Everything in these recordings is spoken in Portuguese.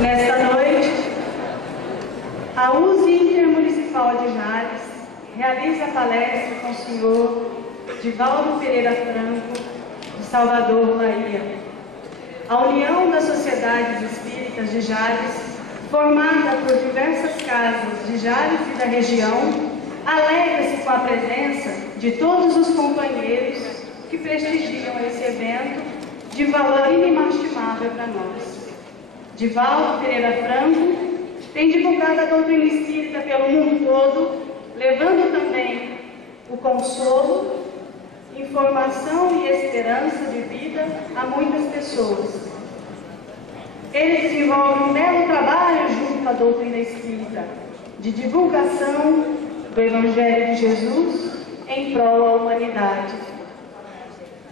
Nesta noite, a USE Intermunicipal de Jales realiza a palestra com o senhor Divaldo Pereira Franco, de Salvador, Bahia. A União das Sociedades Espíritas de Jales, formada por diversas casas de Jales e da região, alegra-se com a presença de todos os companheiros que prestigiam esse evento de valor inestimável para nós. Divaldo Pereira Franco tem divulgado a doutrina espírita pelo mundo todo, levando também o consolo, informação e esperança de vida a muitas pessoas. Ele desenvolve um belo trabalho junto à doutrina espírita, de divulgação do Evangelho de Jesus em prol da humanidade.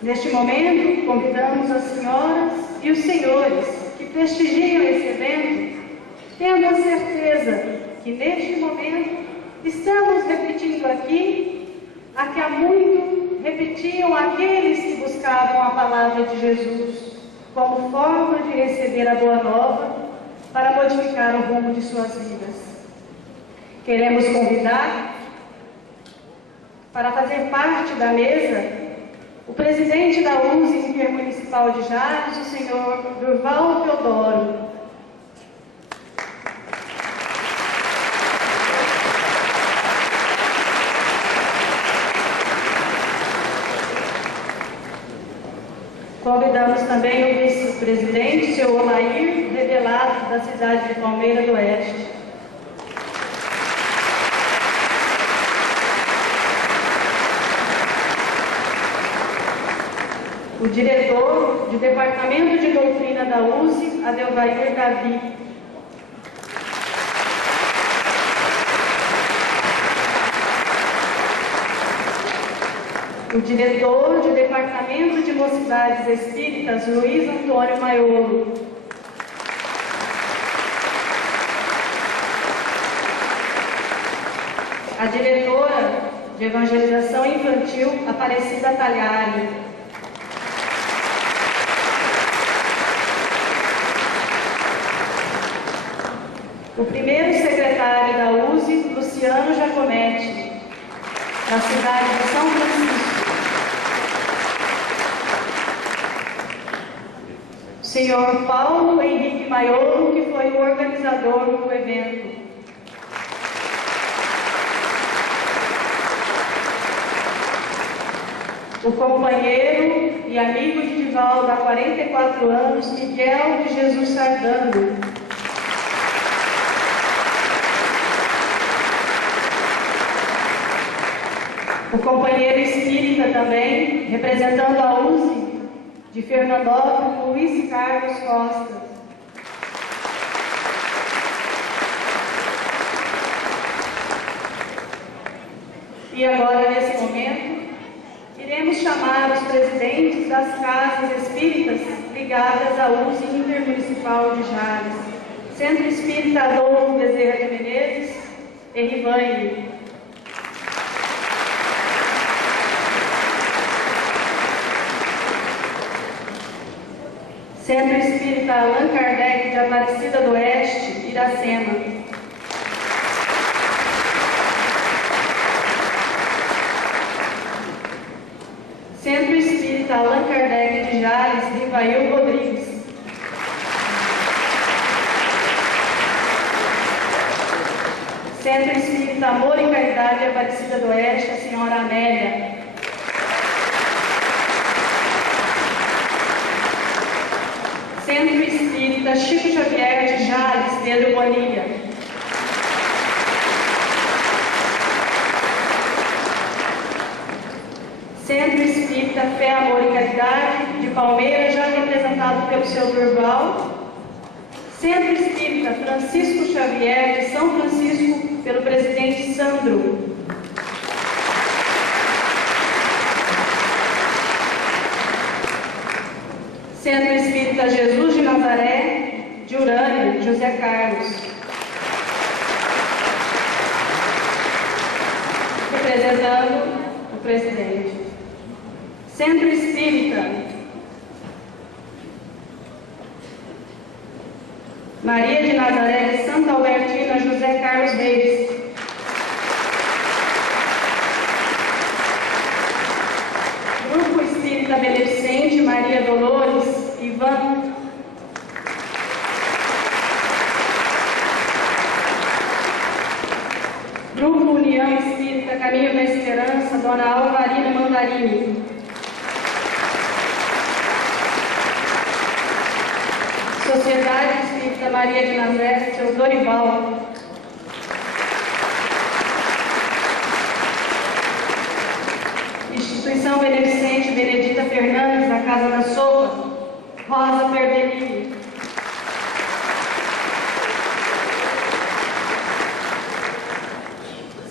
Neste momento, convidamos as senhoras e os senhores que prestigiam esse evento, tendo a certeza que neste momento estamos repetindo aqui a que há muito repetiam aqueles que buscavam a palavra de Jesus como forma de receber a boa nova para modificar o rumo de suas vidas. Queremos convidar para fazer parte da mesa o presidente da USE Intermunicipal de Jales, o senhor Durval Teodoro. Convidamos também o vice-presidente, o senhor Olair, revelado da cidade de Palmeira do Oeste. O diretor do Departamento de Doutrina da USE, Adelvair Davi. O diretor do Departamento de Mocidades Espíritas, Luiz Antônio Maiolo. A diretora de Evangelização Infantil, Aparecida Talhari. O primeiro secretário da USE, Luciano Giacometti, da cidade de São Francisco. O senhor Paulo Henrique Maiolo, que foi o organizador do evento. O companheiro e amigo de Divaldo há 44 anos, Miguel de Jesus Sardando. O companheiro espírita também, representando a USE de Fernandópolis, Luiz Carlos Costa. E agora, nesse momento, iremos chamar os presidentes das casas espíritas ligadas à USE Intermunicipal de Jales. Centro Espírita Adolfo Bezerra de Menezes, Erivane. Centro Espírita Allan Kardec de Aparecida do Oeste, Iracema. Centro Espírita Allan Kardec de Jales, Rivail Rodrigues. Centro Espírita Amor e Caridade de Aparecida do Oeste, a senhora Amélia. Centro Espírita Chico Xavier de Jales, Pedro Bonilha. Centro Espírita Fé, Amor e Caridade de Palmeira, já representado pelo seu Durval. Centro Espírita Francisco Xavier de São Francisco, pelo presidente Sandro. Centro Espírita Jesus de Nazaré, de Urânia, José Carlos. Representando o presidente. Centro Espírita Maria de Nazaré de Santa Albertina, José Carlos Reis. Grupo Espírita Beneficente Maria Dolores, Ivan. Grupo União Espírita Caminho da Esperança, Dona Alvarina Mandarini. Sociedade Espírita Maria de Nazaré, seu Dorival. Instituição Beneficente Benedita Fernandes, da Casa da Sopa, Rosa Perbellini.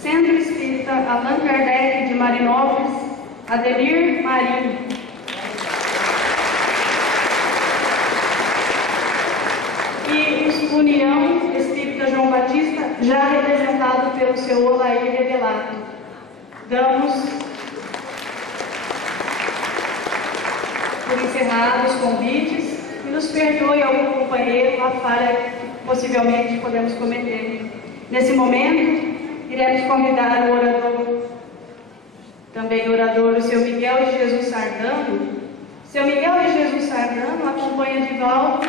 Centro Espírita Allan Kardec de Marinópolis, Ademir Marinho. E União Espírita João Batista, já representado pelo seu Olair Revelato. Damos por encerrados os convites e nos perdoe algum companheiro a falha que possivelmente podemos cometer. Nesse momento, iremos convidar o orador, também orador, o seu Miguel de Jesus Sardano. Seu Miguel de Jesus Sardano acompanha Divaldo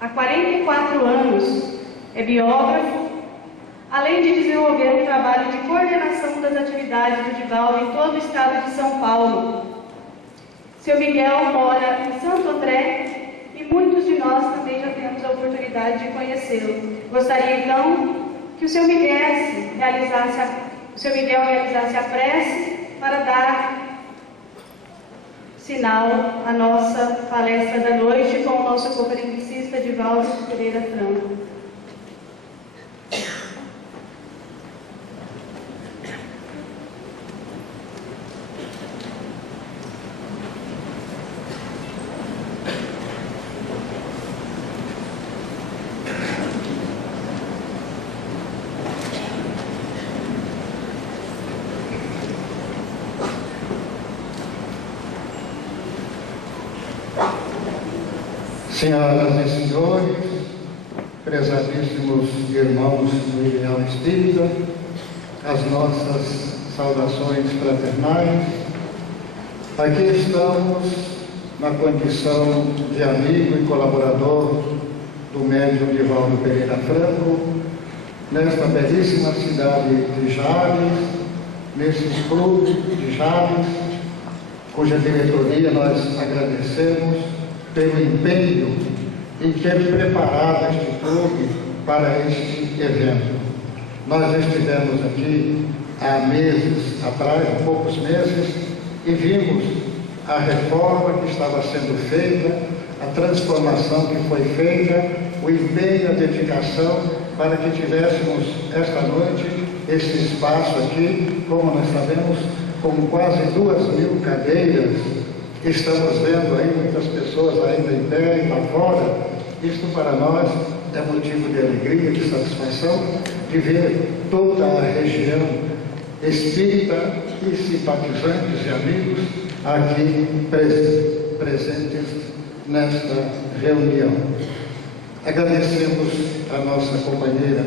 há 44 anos, é biógrafo, além de desenvolver um trabalho de coordenação das atividades do Divaldo em todo o estado de São Paulo. Seu Miguel mora em Santo André e muitos de nós também já temos a oportunidade de conhecê-lo. Gostaria então que o seu Miguel realizasse a prece para dar sinal à nossa palestra da noite com o nosso conferencista Divaldo Pereira Franco. Senhoras e senhores, prezadíssimos irmãos do Ideal Espírita, as nossas saudações fraternais. Aqui estamos na condição de amigo e colaborador do médium Divaldo Pereira Franco, nesta belíssima cidade de Jales, nesse clube de Jales, cuja diretoria nós agradecemos pelo empenho em ter preparado este clube para este evento. Nós estivemos aqui há meses atrás, há poucos meses, e vimos a reforma que estava sendo feita, a transformação que foi feita, o empenho, a dedicação para que tivéssemos esta noite esse espaço aqui, como nós sabemos, com quase 2.000 cadeiras. Estamos vendo aí muitas pessoas ainda em pé e lá fora. Isto para nós é motivo de alegria, de satisfação, de ver toda a região espírita e simpatizantes e amigos aqui presentes nesta reunião. Agradecemos a nossa companheira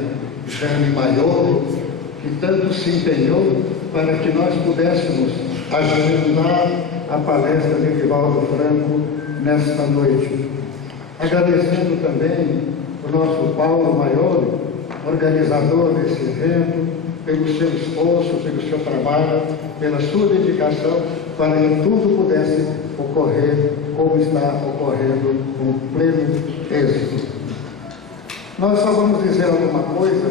Jane Maiolo, que tanto se empenhou para que nós pudéssemos agendar a palestra de Divaldo Franco nesta noite. Agradecendo também o nosso Paulo Maiolo, organizador desse evento, pelo seu esforço, pelo seu trabalho, pela sua dedicação, para que tudo pudesse ocorrer como está ocorrendo com pleno êxito. Nós só vamos dizer alguma coisa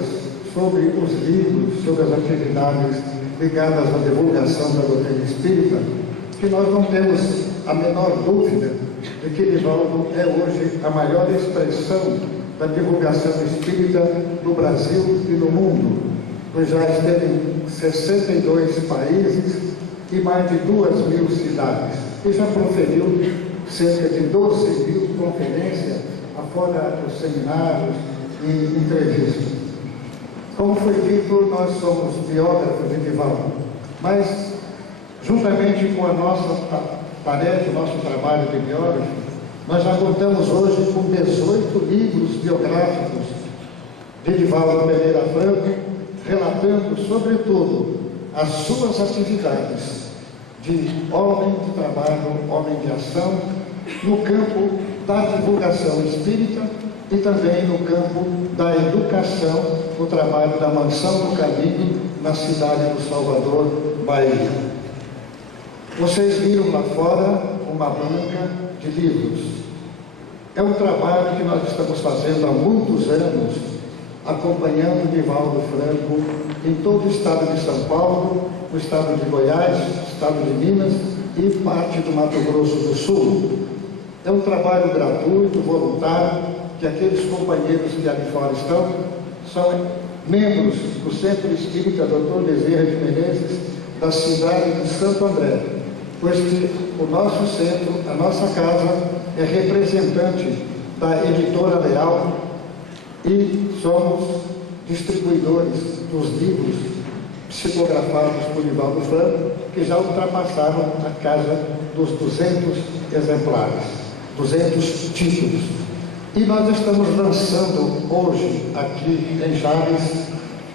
sobre os livros, sobre as atividades ligadas à divulgação da doutrina espírita, que nós não temos a menor dúvida de que Divaldo é hoje a maior expressão da divulgação espírita no Brasil e no mundo, pois já esteve em 62 países e mais de 2.000 cidades, e já proferiu cerca de 12.000 conferências, afora os seminários e entrevistas. Como foi dito, nós somos biógrafos de Divaldo, mas juntamente com a nossa tarefa, o nosso trabalho de biógrafo, nós já contamos hoje com 18 livros biográficos de Divaldo Pereira Franco, relatando, sobretudo, as suas atividades de homem de trabalho, homem de ação, no campo da divulgação espírita e também no campo da educação, o trabalho da Mansão do Caminho, na cidade do Salvador, Bahia. Vocês viram lá fora uma banca de livros. É um trabalho que nós estamos fazendo há muitos anos, acompanhando Divaldo Franco em todo o estado de São Paulo, o estado de Goiás, o estado de Minas e parte do Mato Grosso do Sul. É um trabalho gratuito, voluntário, que aqueles companheiros que ali fora estão são membros do Centro Espírita Dr. Bezerra de Menezes, da cidade de Santo André, pois que o nosso centro, a nossa casa, é representante da Editora Leal e somos distribuidores dos livros psicografados por Divaldo Franco, que já ultrapassaram a casa dos 200 exemplares, 200 títulos. E nós estamos lançando hoje, aqui em Chaves,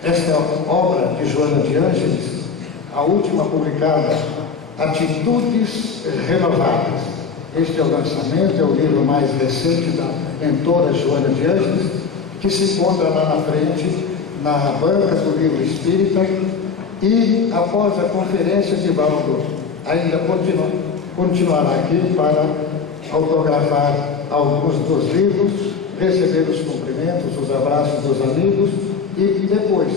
esta obra de Joana de Ângeles, a última publicada, Atitudes Renovadas. Este é o lançamento, é o livro mais recente da mentora Joana de Ângeles, que se encontra lá na frente, na banca do livro espírita, e após a conferência, Divaldo ainda continuará aqui para autografar alguns dos livros, receber os cumprimentos, os abraços dos amigos, e depois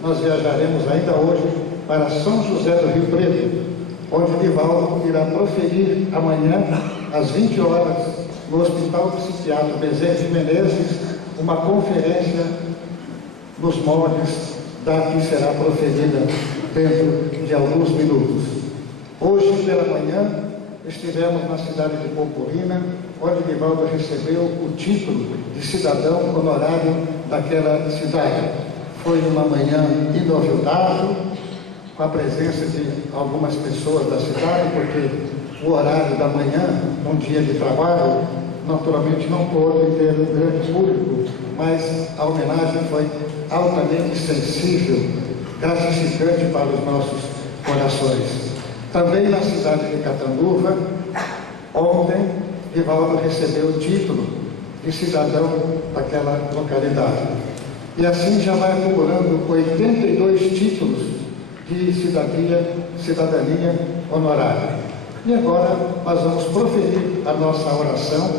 nós viajaremos ainda hoje para São José do Rio Preto, onde Divaldo irá proferir amanhã, às 20 horas, no Hospital Psiquiátrico Bezerra de Menezes, uma conferência nos moldes da que será proferida dentro de alguns minutos. Hoje pela manhã estivemos na cidade de Pomporina, onde Divaldo recebeu o título de cidadão honorário daquela cidade. Foi uma manhã inovidável, com a presença de algumas pessoas da cidade, porque o horário da manhã, um dia de trabalho, naturalmente não pôde ter um grande público, mas a homenagem foi altamente sensível, gratificante para os nossos corações. Também na cidade de Catanduva, ontem, Divaldo recebeu o título de cidadão daquela localidade. E assim já vai acumulando 82 títulos de cidadania honorária. E agora nós vamos proferir a nossa oração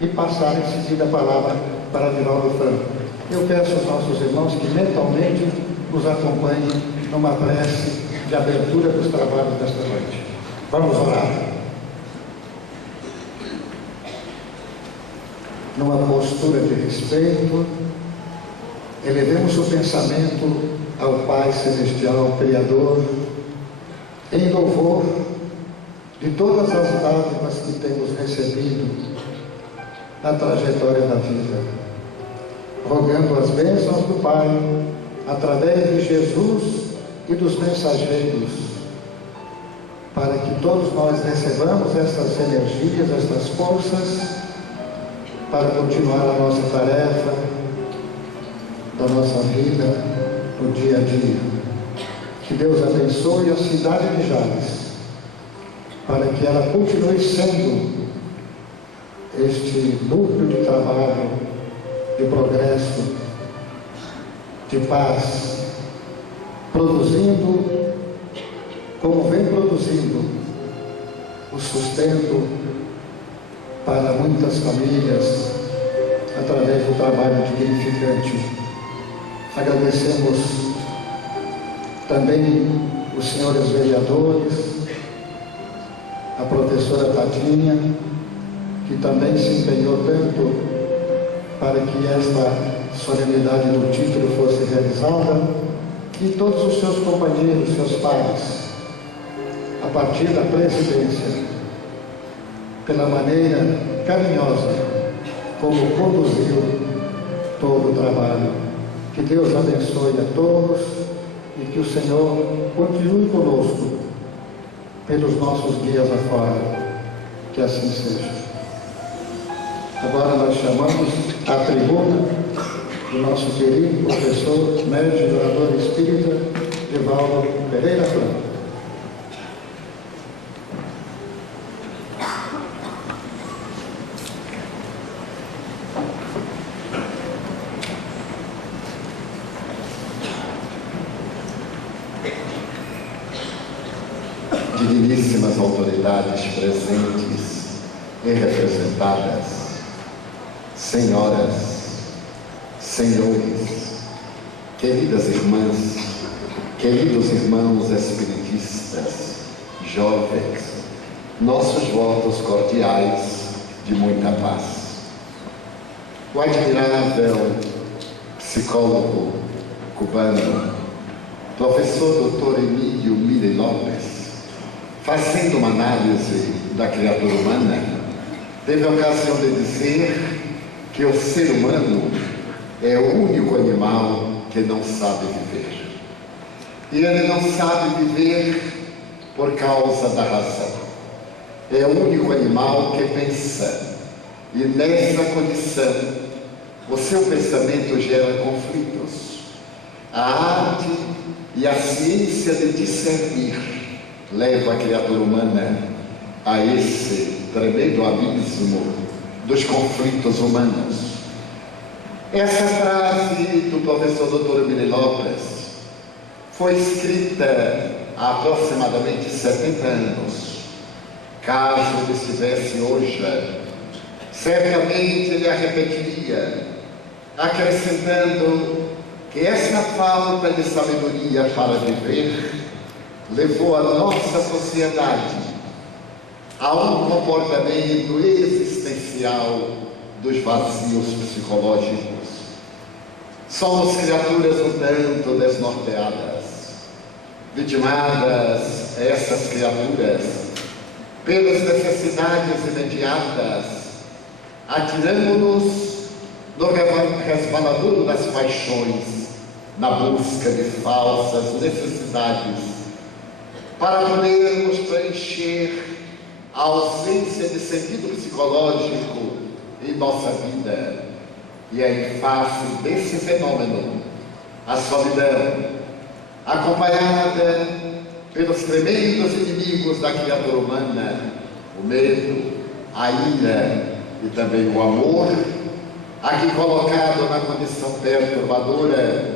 e passar em seguida a palavra para Divaldo Franco. Eu peço aos nossos irmãos que mentalmente nos acompanhem numa prece de abertura dos trabalhos desta noite. Vamos orar. Numa postura de respeito, elevemos o pensamento ao Pai Celestial, Criador, em louvor de todas as dádivas que temos recebido na trajetória da vida, rogando as bênçãos do Pai, através de Jesus e dos mensageiros, para que todos nós recebamos estas energias, estas forças, para continuar a nossa tarefa, da nossa vida, no dia a dia. Que Deus abençoe a cidade de Jales, para que ela continue sendo este núcleo de trabalho, de progresso, de paz, produzindo, como vem produzindo, o sustento para muitas famílias, através do trabalho dignificante. Agradecemos também os senhores vereadores, a professora Tadinha, que também se empenhou tanto para que esta solenidade do título fosse realizada, e todos os seus companheiros, seus pares, a partir da presidência, pela maneira carinhosa como conduziu todo o trabalho. Que Deus abençoe a todos e que o Senhor continue conosco pelos nossos dias afora. Que assim seja. Agora nós chamamos à tribuna o nosso querido professor, médico e orador espírita, Divaldo Pereira Franco. Digníssimas autoridades presentes e representadas, senhoras, senhores, queridas irmãs, queridos irmãos espiritistas, jovens, nossos votos cordiais de muita paz. O admirável psicólogo cubano, professor Dr. Emílio Mille Lopes, fazendo uma análise da criatura humana, teve a ocasião de dizer que o ser humano é o único animal que não sabe viver. E ele não sabe viver por causa da razão. É o único animal que pensa. E nessa condição, o seu pensamento gera conflitos. A arte e a ciência de discernir leva a criatura humana a esse tremendo abismo dos conflitos humanos. Essa frase do professor Dr. Mille Lopes foi escrita há aproximadamente 70 anos. Caso ele estivesse hoje, certamente ele a repetiria, acrescentando que essa falta de sabedoria para viver levou a nossa sociedade a um comportamento existencial dos vazios psicológicos. Somos criaturas um tanto desnorteadas, vitimadas essas criaturas pelas necessidades imediatas, atiramos-nos no resvaladouro das paixões, na busca de falsas necessidades, para podermos preencher a ausência de sentido psicológico em nossa vida. E é em face desse fenômeno, a solidão, acompanhada pelos tremendos inimigos da criatura humana, o medo, a ira e também o amor, aqui colocado na condição perturbadora,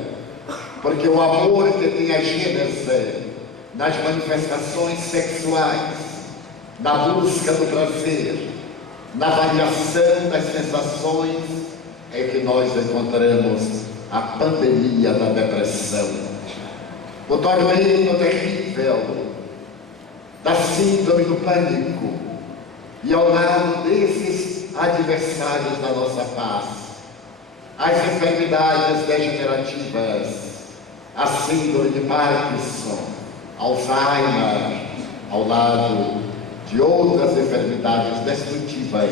porque o amor que tem a gênese nas manifestações sexuais, na busca do prazer, na variação das sensações, é que nós encontramos a pandemia da depressão, o tormento terrível da síndrome do pânico, e ao lado desses adversários da nossa paz, as enfermidades degenerativas, a síndrome de Parkinson, Alzheimer, ao lado de outras enfermidades destrutivas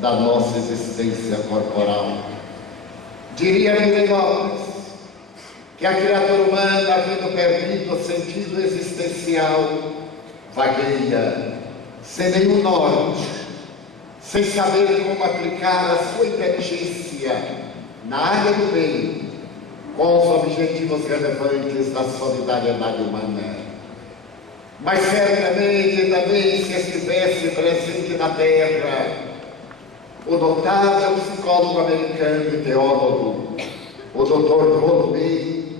da nossa existência corporal. Diria Mille Lopes que a criatura humana, havendo perdido o sentido existencial, vagueia, sem nenhum norte, sem saber como aplicar a sua inteligência na área do bem, com os objetivos relevantes da solidariedade humana. Mas certamente também, se estivesse presente na Terra o notável psicólogo americano e teólogo, o Dr. Bowlby,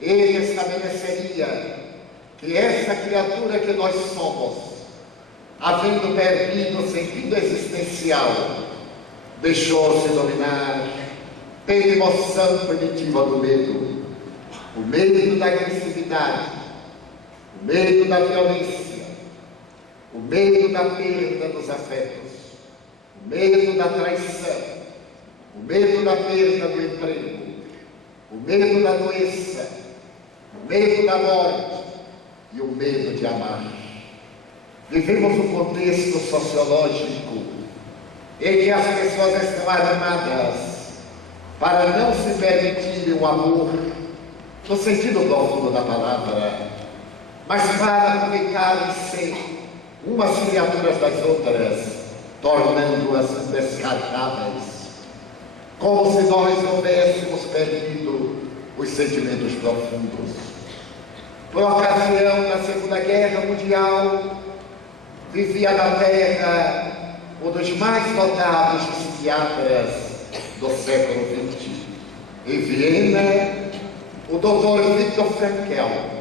ele estabeleceria que essa criatura que nós somos, havendo perdido o sentido existencial, deixou-se dominar pela emoção primitiva do medo, o medo da agressividade, o medo da violência, o medo da perda dos afetos, o medo da traição, o medo da perda do emprego, o medo da doença, o medo da morte e o medo de amar. Vivemos um contexto sociológico em que as pessoas estão armadas para não se permitirem o amor no sentido profundo da palavra, mas para ficarem-se umas criaturas das outras, tornando-as descartáveis, como se nós houvéssemos perdido os sentimentos profundos. Por ocasião da Segunda Guerra Mundial, vivia na Terra um dos mais notáveis psiquiatras do século XX. Em Viena, o Dr. Viktor Frankl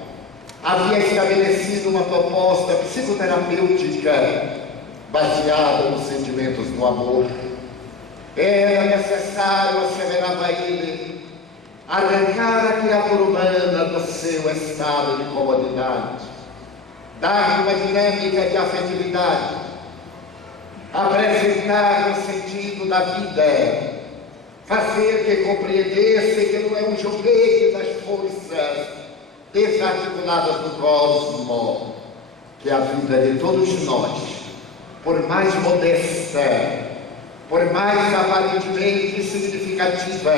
havia estabelecido uma proposta psicoterapêutica baseada nos sentimentos do amor. Era necessário, asseverava ele, arrancar a criatura humana do seu estado de comodidade, dar uma dinâmica de afetividade, apresentar o sentido da vida, fazer que compreendesse que não é um joguete das forças desarticuladas do cosmos, que a vida de todos nós, por mais modesta, por mais aparentemente significativa,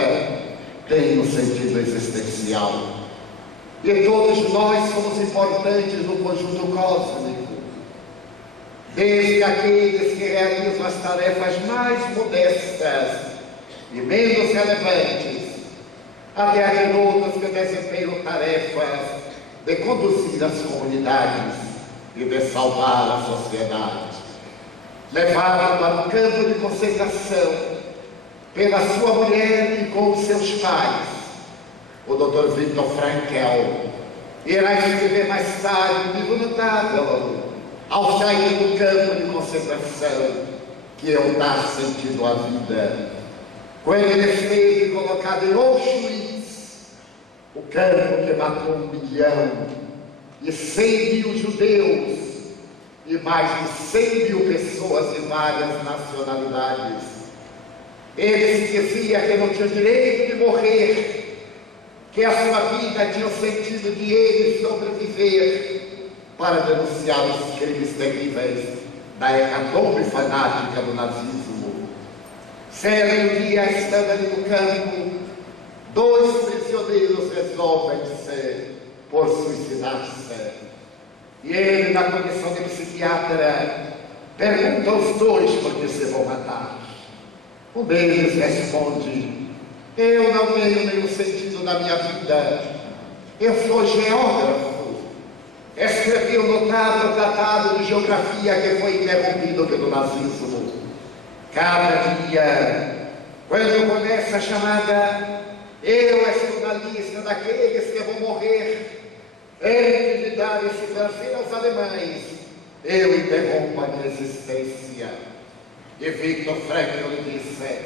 tem um sentido existencial. E todos nós somos importantes no conjunto cósmico, desde aqueles que realizam as tarefas mais modestas e menos relevantes, até aqueles outros que desempenham tarefas de conduzir as comunidades e de salvar a sociedade. Levado para um campo de concentração pela sua mulher e com os seus pais, o Dr. Viktor Frankl irá escrever mais tarde um livro notável ao sair do campo de concentração, que é o dar sentido à vida. Quando ele esteve colocado em Auschwitz, o campo que matou 1 milhão e 100 mil judeus e mais de 100 mil pessoas de várias nacionalidades, ele se dizia que não tinha direito de morrer, que a sua vida tinha o sentido de ele sobreviver para denunciar os crimes terríveis da hecatombe fanática do nazismo. Certo dia, estando ali no campo, 2 prisioneiros resolvem-se por suicidar-se. E ele, na condição de psiquiatra, pergunta aos 2 por que se vão matar. Um deles responde: eu não tenho nenhum sentido na minha vida. Eu sou geógrafo. Escrevi um notável tratado de geografia que foi interrompido pelo nazismo. Cada dia, quando começa a chamada, eu estou na lista daqueles que vão morrer antes de dar esse prazer aos alemães. Eu interrompo a minha existência. E Viktor Frankl lhe disse: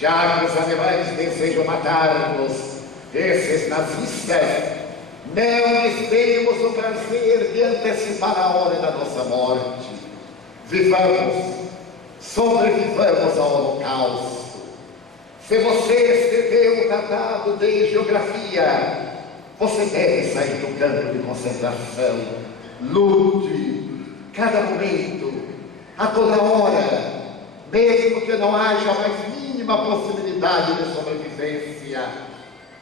já que os alemães desejam matar-nos, esses nazistas, não lhes demos o prazer de antecipar a hora da nossa morte. Vivamos, sobrevivamos ao Holocausto. Se você escreveu um tratado de geografia, você deve sair do campo de concentração. Lute, cada momento, a toda hora, mesmo que não haja a mais mínima possibilidade de sobrevivência.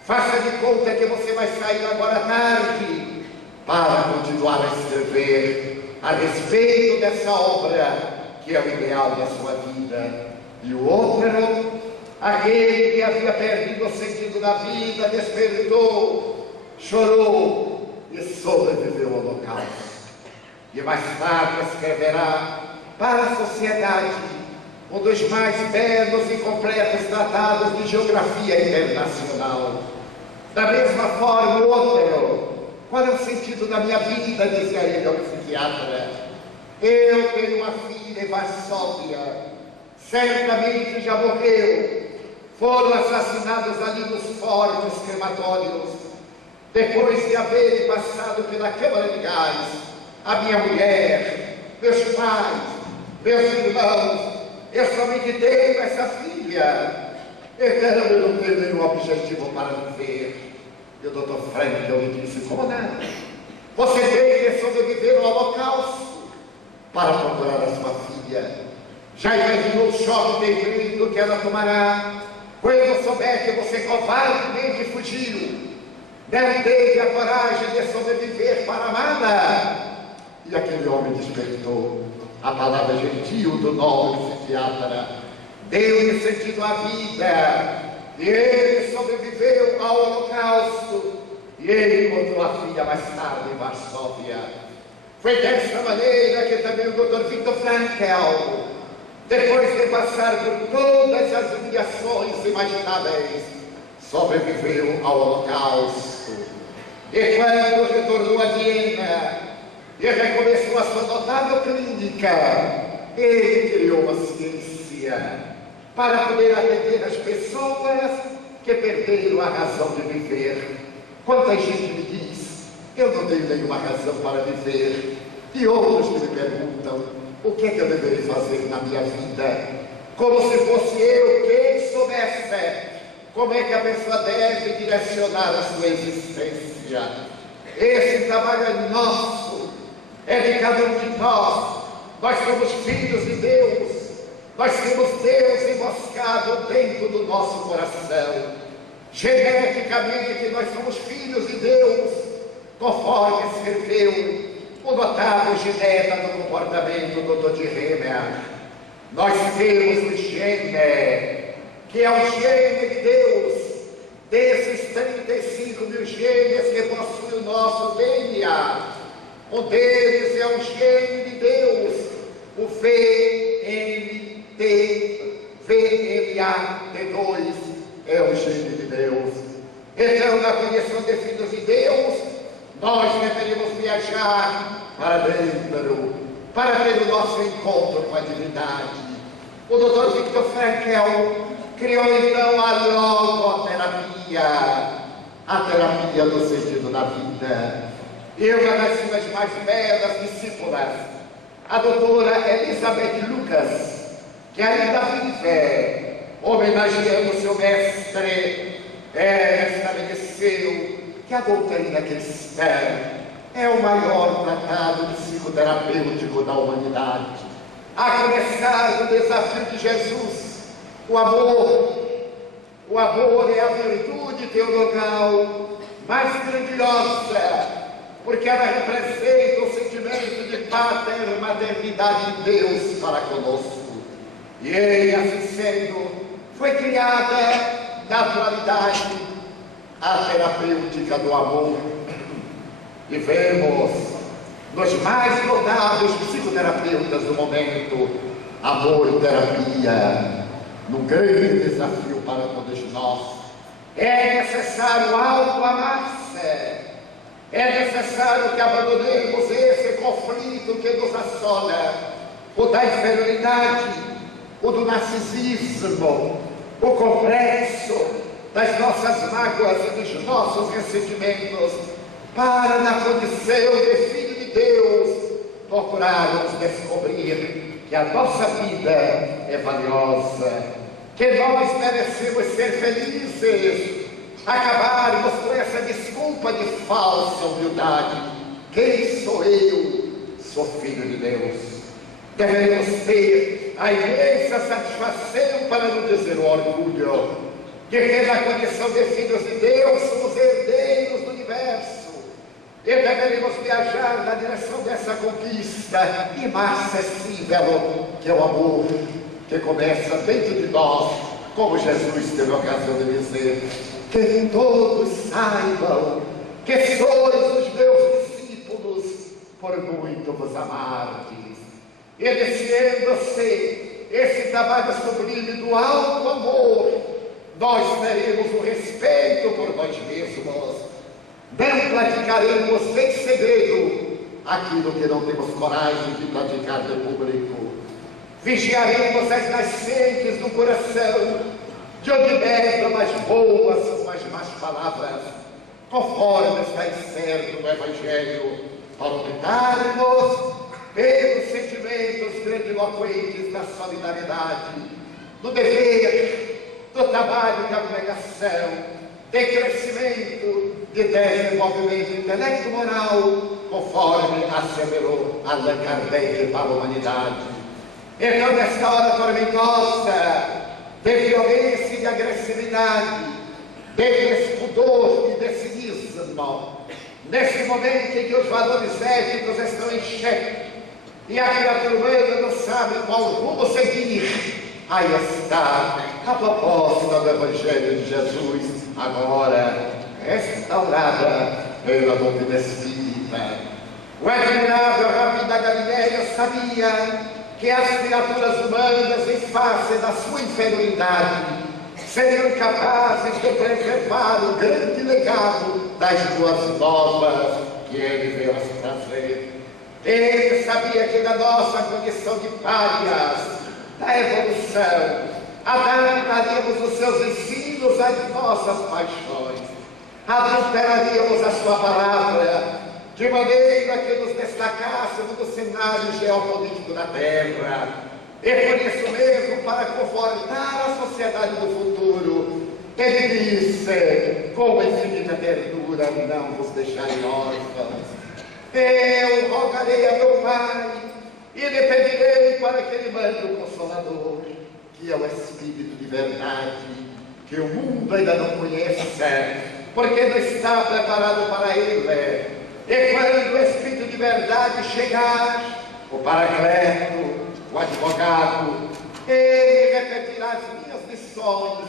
Faça de conta que você vai sair agora à tarde para continuar a escrever a respeito dessa obra que é o ideal da sua vida. E o outro, aquele que havia perdido o sentido da vida, despertou, chorou e sobreviveu ao Holocausto. E mais tarde escreverá para a sociedade um dos mais belos e completos tratados de geografia internacional. Da mesma forma, o outro: qual é o sentido da minha vida, dizia ele ao psiquiatra. Eu tenho uma filha em Varsóvia, certamente já morreu. Foram assassinados ali nos fornos crematórios, depois de haverem passado pela câmara de gás. A minha mulher, meus pais, meus irmãos, eu somente tenho essa filha. Então eu não tenho nenhum objetivo para viver. E o Dr. Frankl lhe disse: como não? Você tem que sobreviver ao Holocausto. Já imaginou o choque terrível que ela tomará quando souber que você covardemente fugiu, não teve a coragem de sobreviver para amá-la? E aquele homem despertou. A palavra gentil do nobre psiquiatra deu-lhe sentido à vida, e ele sobreviveu ao Holocausto, e ele encontrou a filha mais tarde em Varsóvia. Foi dessa maneira que também o Dr. Viktor Frankl, depois de passar por todas as humilhações imagináveis, sobreviveu ao Holocausto. E quando retornou a Viena e recomeçou a sua notável clínica, ele criou uma ciência para poder atender as pessoas que perderam a razão de viver. Quanta gente me diz: eu não tenho nenhuma razão para viver. E outros que me perguntam: o que é que eu deveria fazer na minha vida? Como se fosse eu quem soubesse como é que a pessoa deve direcionar a sua existência. Esse trabalho é nosso, é de cada um de nós. Nós somos filhos de Deus. Nós temos Deus emboscado dentro do nosso coração. Geneticamente nós somos filhos de Deus, conforme escreveu o notável geneta do comportamento do Dr. Hemer. Nós temos o gene, que é o gene de Deus, desses 35 mil genes que possuem o nosso DNA. Um deles é o gene de Deus, o VMT2 é o gene de Deus. Então, na condição de filhos de Deus, nós deveríamos viajar para dentro, para ter o nosso encontro com a divindade. O Dr. Viktor Frankl criou então a logoterapia, a terapia no sentido da vida. E uma das suas mais belas discípulas, a doutora Elizabeth Lucas, que ainda vive, homenageando seu mestre, estabeleceu que a doutrina cristã é o maior tratado psicoterapêutico da humanidade, a começar do desafio de Jesus, o amor. O amor é a virtude teologal mais grandiosa, porque ela representa o sentimento de paternidade de Deus para conosco. E assim sendo, foi criada na atualidade a terapêutica do amor. E vemos nos mais notáveis psicoterapeutas do momento, amor e terapia, num grande desafio para todos nós. É necessário auto-amar-se, é necessário que abandonemos esse conflito que nos assola, o da inferioridade, o do narcisismo, o complexo das nossas mágoas e dos nossos ressentimentos, para, na condição de filho de Deus, procurarmos descobrir que a nossa vida é valiosa, que nós merecemos ser felizes, acabarmos com essa desculpa de falsa humildade. Quem sou eu? Sou filho de Deus. Devemos ter a imensa satisfação, para não dizer o orgulho, de que na condição de filhos de Deus somos herdeiros do universo. E deveríamos viajar na direção dessa conquista inacessível, que é o amor, que começa dentro de nós, como Jesus teve a ocasião de dizer: que todos saibam que sois os meus discípulos, por muito vos amardes. Iniciando-se esse trabalho sublime do alto amor, nós teremos o respeito por nós mesmos. Não praticaremos em segredo aquilo que não temos coragem de praticar de público. Vigiaremos as nascentes do coração, de onde berram as boas ou as más palavras, conforme está incerto no Evangelho, para optarmos pelos sentimentos grandiloquentes da solidariedade, do dever, do trabalho de abnegação, de crescimento, de desenvolvimento intelecto-moral, conforme asseverou Allan Kardec para a humanidade. Então, nesta hora tormentosa, de violência e de agressividade, de despudor e de cinismo, neste momento em que os valores éticos estão em xeque e a criatura humana não sabe qual rumo seguir, aí está a proposta do Evangelho de Jesus, agora restaurada pela doutrina espírita. O admirável Rabi da Galileia sabia que as criaturas humanas, em face da sua inferioridade, seriam capazes de preservar o grande legado das boas novas que ele veio a se trazer. Ele sabia que na nossa condição de párias da evolução, adaptaríamos os seus ensinos às nossas paixões, adulteraríamos a sua palavra, de maneira que nos destacássemos do cenário geopolítico da Terra. E por isso mesmo, para confortar a sociedade do futuro, ele disse, com infinita ternura, não vos deixarei órfãos. Eu rogarei a meu Pai e lhe pedirei para que ele mande o Consolador, que é o Espírito de verdade, que o mundo ainda não conhece, porque não está preparado para ele. E quando o Espírito de verdade chegar, o Paracleto, o advogado, ele repetirá as minhas lições,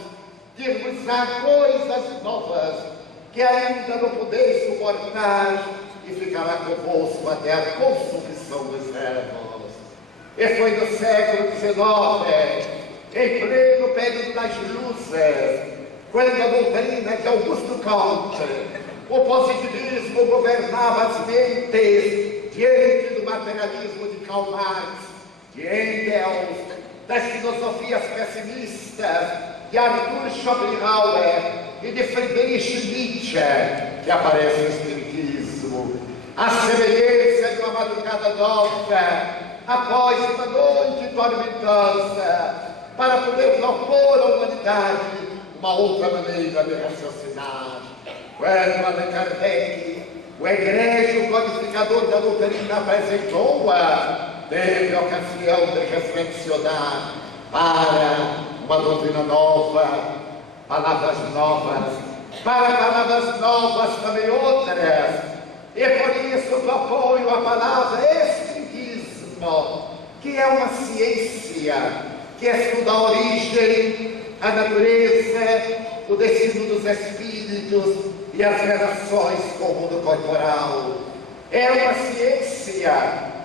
dir-vos-á coisas novas que ainda não podeis suportar, e ficará convosco até a consumição dos séculos. E foi no século XIX, em pleno período das luzes, quando a doutrina de Augusto Comte, o positivismo governava as mentes diante do materialismo de Karl Marx, de Engels, das filosofias pessimistas de Arthur Schopenhauer e de Friedrich Nietzsche, que aparece no Espiritismo. A semelhança de uma madrugada nova, após uma noite tormentosa, para poder propor à humanidade uma outra maneira de raciocinar. Quando Allan Kardec, o egrégio codificador da doutrina, apresentou-a, teve a ocasião de reflexionar para uma doutrina nova, palavras novas, para palavras novas também outras, e por isso proponho a palavra Espiritismo, que é uma ciência que estuda a origem, a natureza, o destino dos espíritos e as relações com o mundo corporal. É uma ciência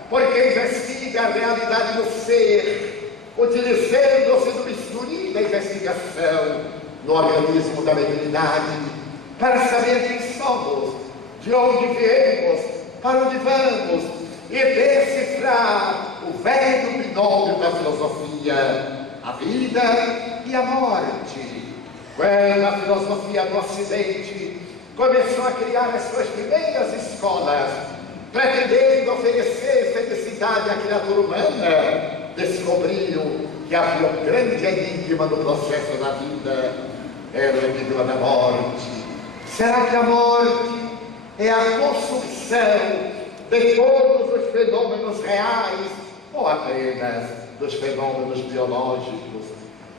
porque investiga a realidade do ser, utilizando-se do bisturi da investigação no organismo da mediunidade, para saber quem somos, de onde viemos, para onde vamos, e decifrar o velho binômio da filosofia, a vida e a morte. Quando a filosofia do Ocidente começou a criar as suas primeiras escolas, pretendendo oferecer felicidade à criatura humana, descobriu que havia um grande enigma no processo da vida, era o enigma da morte. Será que a morte é a consumação de todos os fenômenos reais ou apenas dos fenômenos biológicos?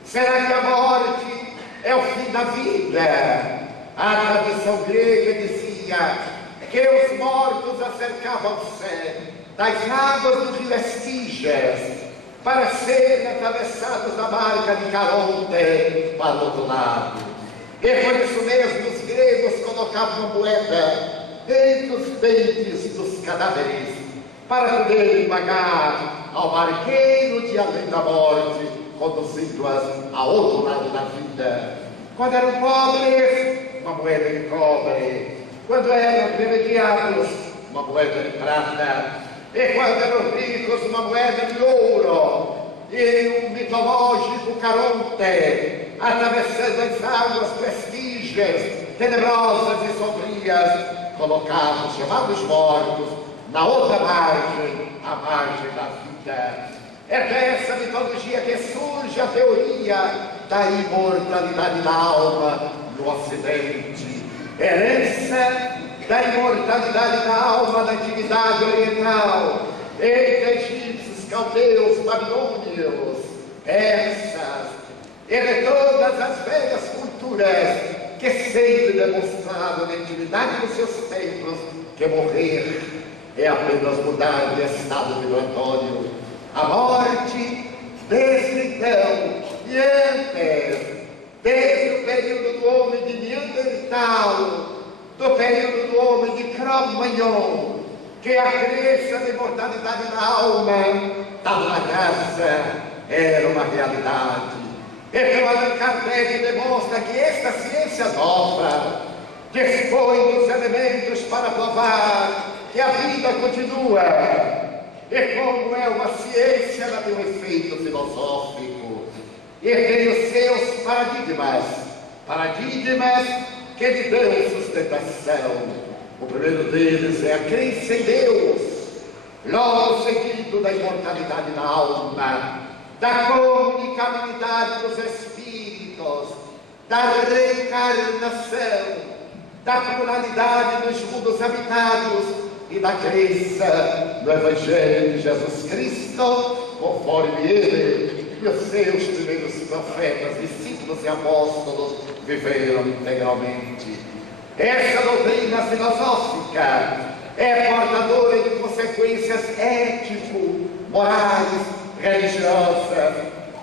Será que a morte é o fim da vida? A tradição grega dizia que os mortos acercavam-se das águas do rio Estígias para serem atravessados da barca de Caronte para o outro lado. E por isso mesmo os gregos colocavam uma moeda entre os dentes dos cadáveres para poderem pagar ao barqueiro de além da morte, conduzindo-as ao outro lado da vida. Quando eram pobres, uma moeda de cobre. Quando eram remediados, uma moeda de prata. E quando eram ricos, uma moeda de ouro. E o mitológico Caronte, atravessando as águas prestígias, tenebrosas e sombrias, colocava os chamados mortos na outra margem, a margem da vida. É dessa mitologia que surge a teoria da imortalidade da alma no Ocidente, herança da imortalidade da alma na antiguidade oriental, entre egípcios, caldeus, babilônios, babilônios, persas e de todas as velhas culturas que sempre demonstraram na intimidade dos seus templos que morrer é apenas mudar de estado vibratório. A morte, desde então e antes, desde o período do homem de Neandertal, do período do homem de Cro-Magnon, que a crença de mortalidade da alma, da raça, era uma realidade. Então Allan Kardec demonstra que esta ciência nova dispõe dos elementos para provar que a vida continua. E como é uma ciência, ela tem um efeito filosófico e tem os seus paradigmas que lhe dão sustentação. O primeiro deles é a crença em Deus, logo seguido da imortalidade da alma, da comunicabilidade dos espíritos, da reencarnação, da pluralidade dos mundos habitados e da crença no Evangelho de Jesus Cristo, conforme ele e os seus primeiros profetas, discípulos e apóstolos viveram integralmente. Essa doutrina filosófica é portadora de consequências ético-morais, religiosas,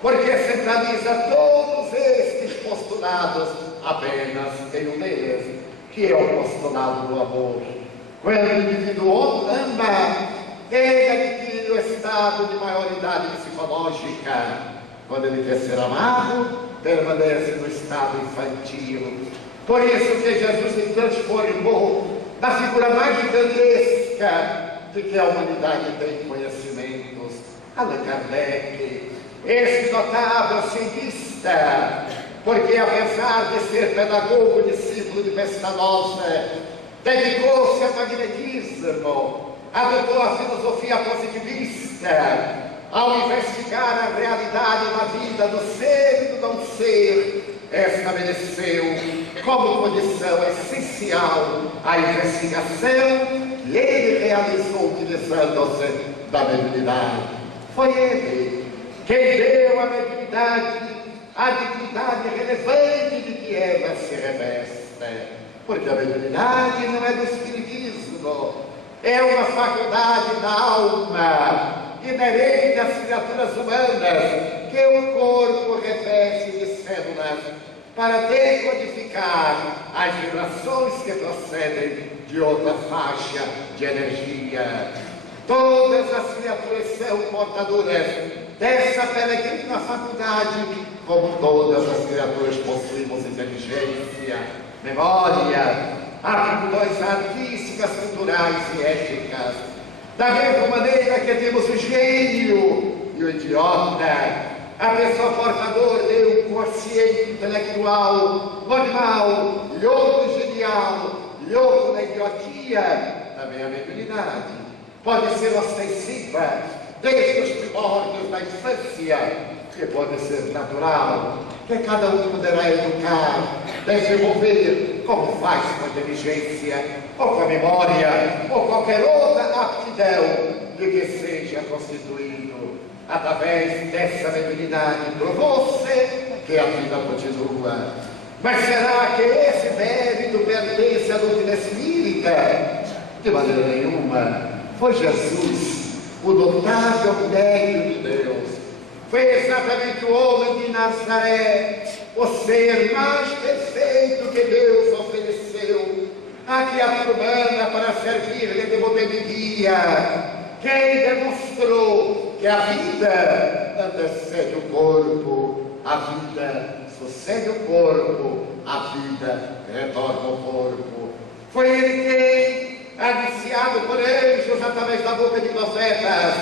porque centraliza todos estes postulados apenas em um deles, que é o postulado do amor. Quando o indivíduo ama, ele adquire o estado de maioridade psicológica. Quando ele quer ser amado, permanece no estado infantil. Por isso que Jesus se transformou na figura mais gigantesca de que a humanidade tem conhecimentos. Allan Kardec, esse notável cientista, porque apesar de ser pedagogo, discípulo de Pestalozzi, dedicou-se ao magnetismo, adotou a filosofia positivista, ao investigar a realidade da vida, do ser e do não ser, estabeleceu como condição essencial a investigação que ele realizou utilizando-se da mediunidade. Foi ele quem deu à mediunidade a dignidade relevante de que ela se reveste, porque a mediunidade não é do espiritismo, é uma faculdade da alma, inerente às criaturas humanas, que o corpo reveste de células para decodificar as vibrações que procedem de outra faixa de energia. Todas as criaturas são portadoras dessa peregrina faculdade, como todas as criaturas possuímos inteligência, memória, aptidões artísticas, culturais e éticas. Da mesma maneira que temos o gênio e o idiota, a pessoa portadora de um consciente intelectual normal, e outro genial, e outro na idiotia, também a mediunidade pode ser ostensiva desde os primórdios da infância, que pode ser natural, que cada um poderá educar, desenvolver, como faz com a inteligência, ou com a memória, ou qualquer outra aptidão de que seja constituído. Através dessa mediunidade provou-se que a vida continua. Mas será que esse mérito pertence à doutrina espírita? De maneira nenhuma. Foi Jesus, o notável médium de Deus. Foi exatamente o homem de Nazaré, o ser mais perfeito que Deus ofereceu à criatura humana para servir-lhe de modelo de guia. Quem demonstrou que a vida antecede o corpo, a vida sucede o corpo, a vida retorna ao corpo. Foi ele quem, anunciado por anjos através da boca de profetas,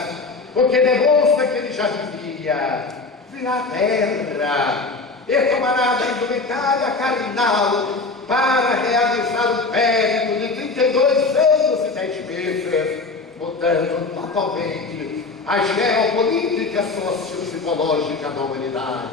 o que demonstra que ele já vivia, virá à terra e tomará da indumentária carnal para realizar um périplo de 32 anos e 10 meses, mudando totalmente a geopolítica sociopsicológica da humanidade.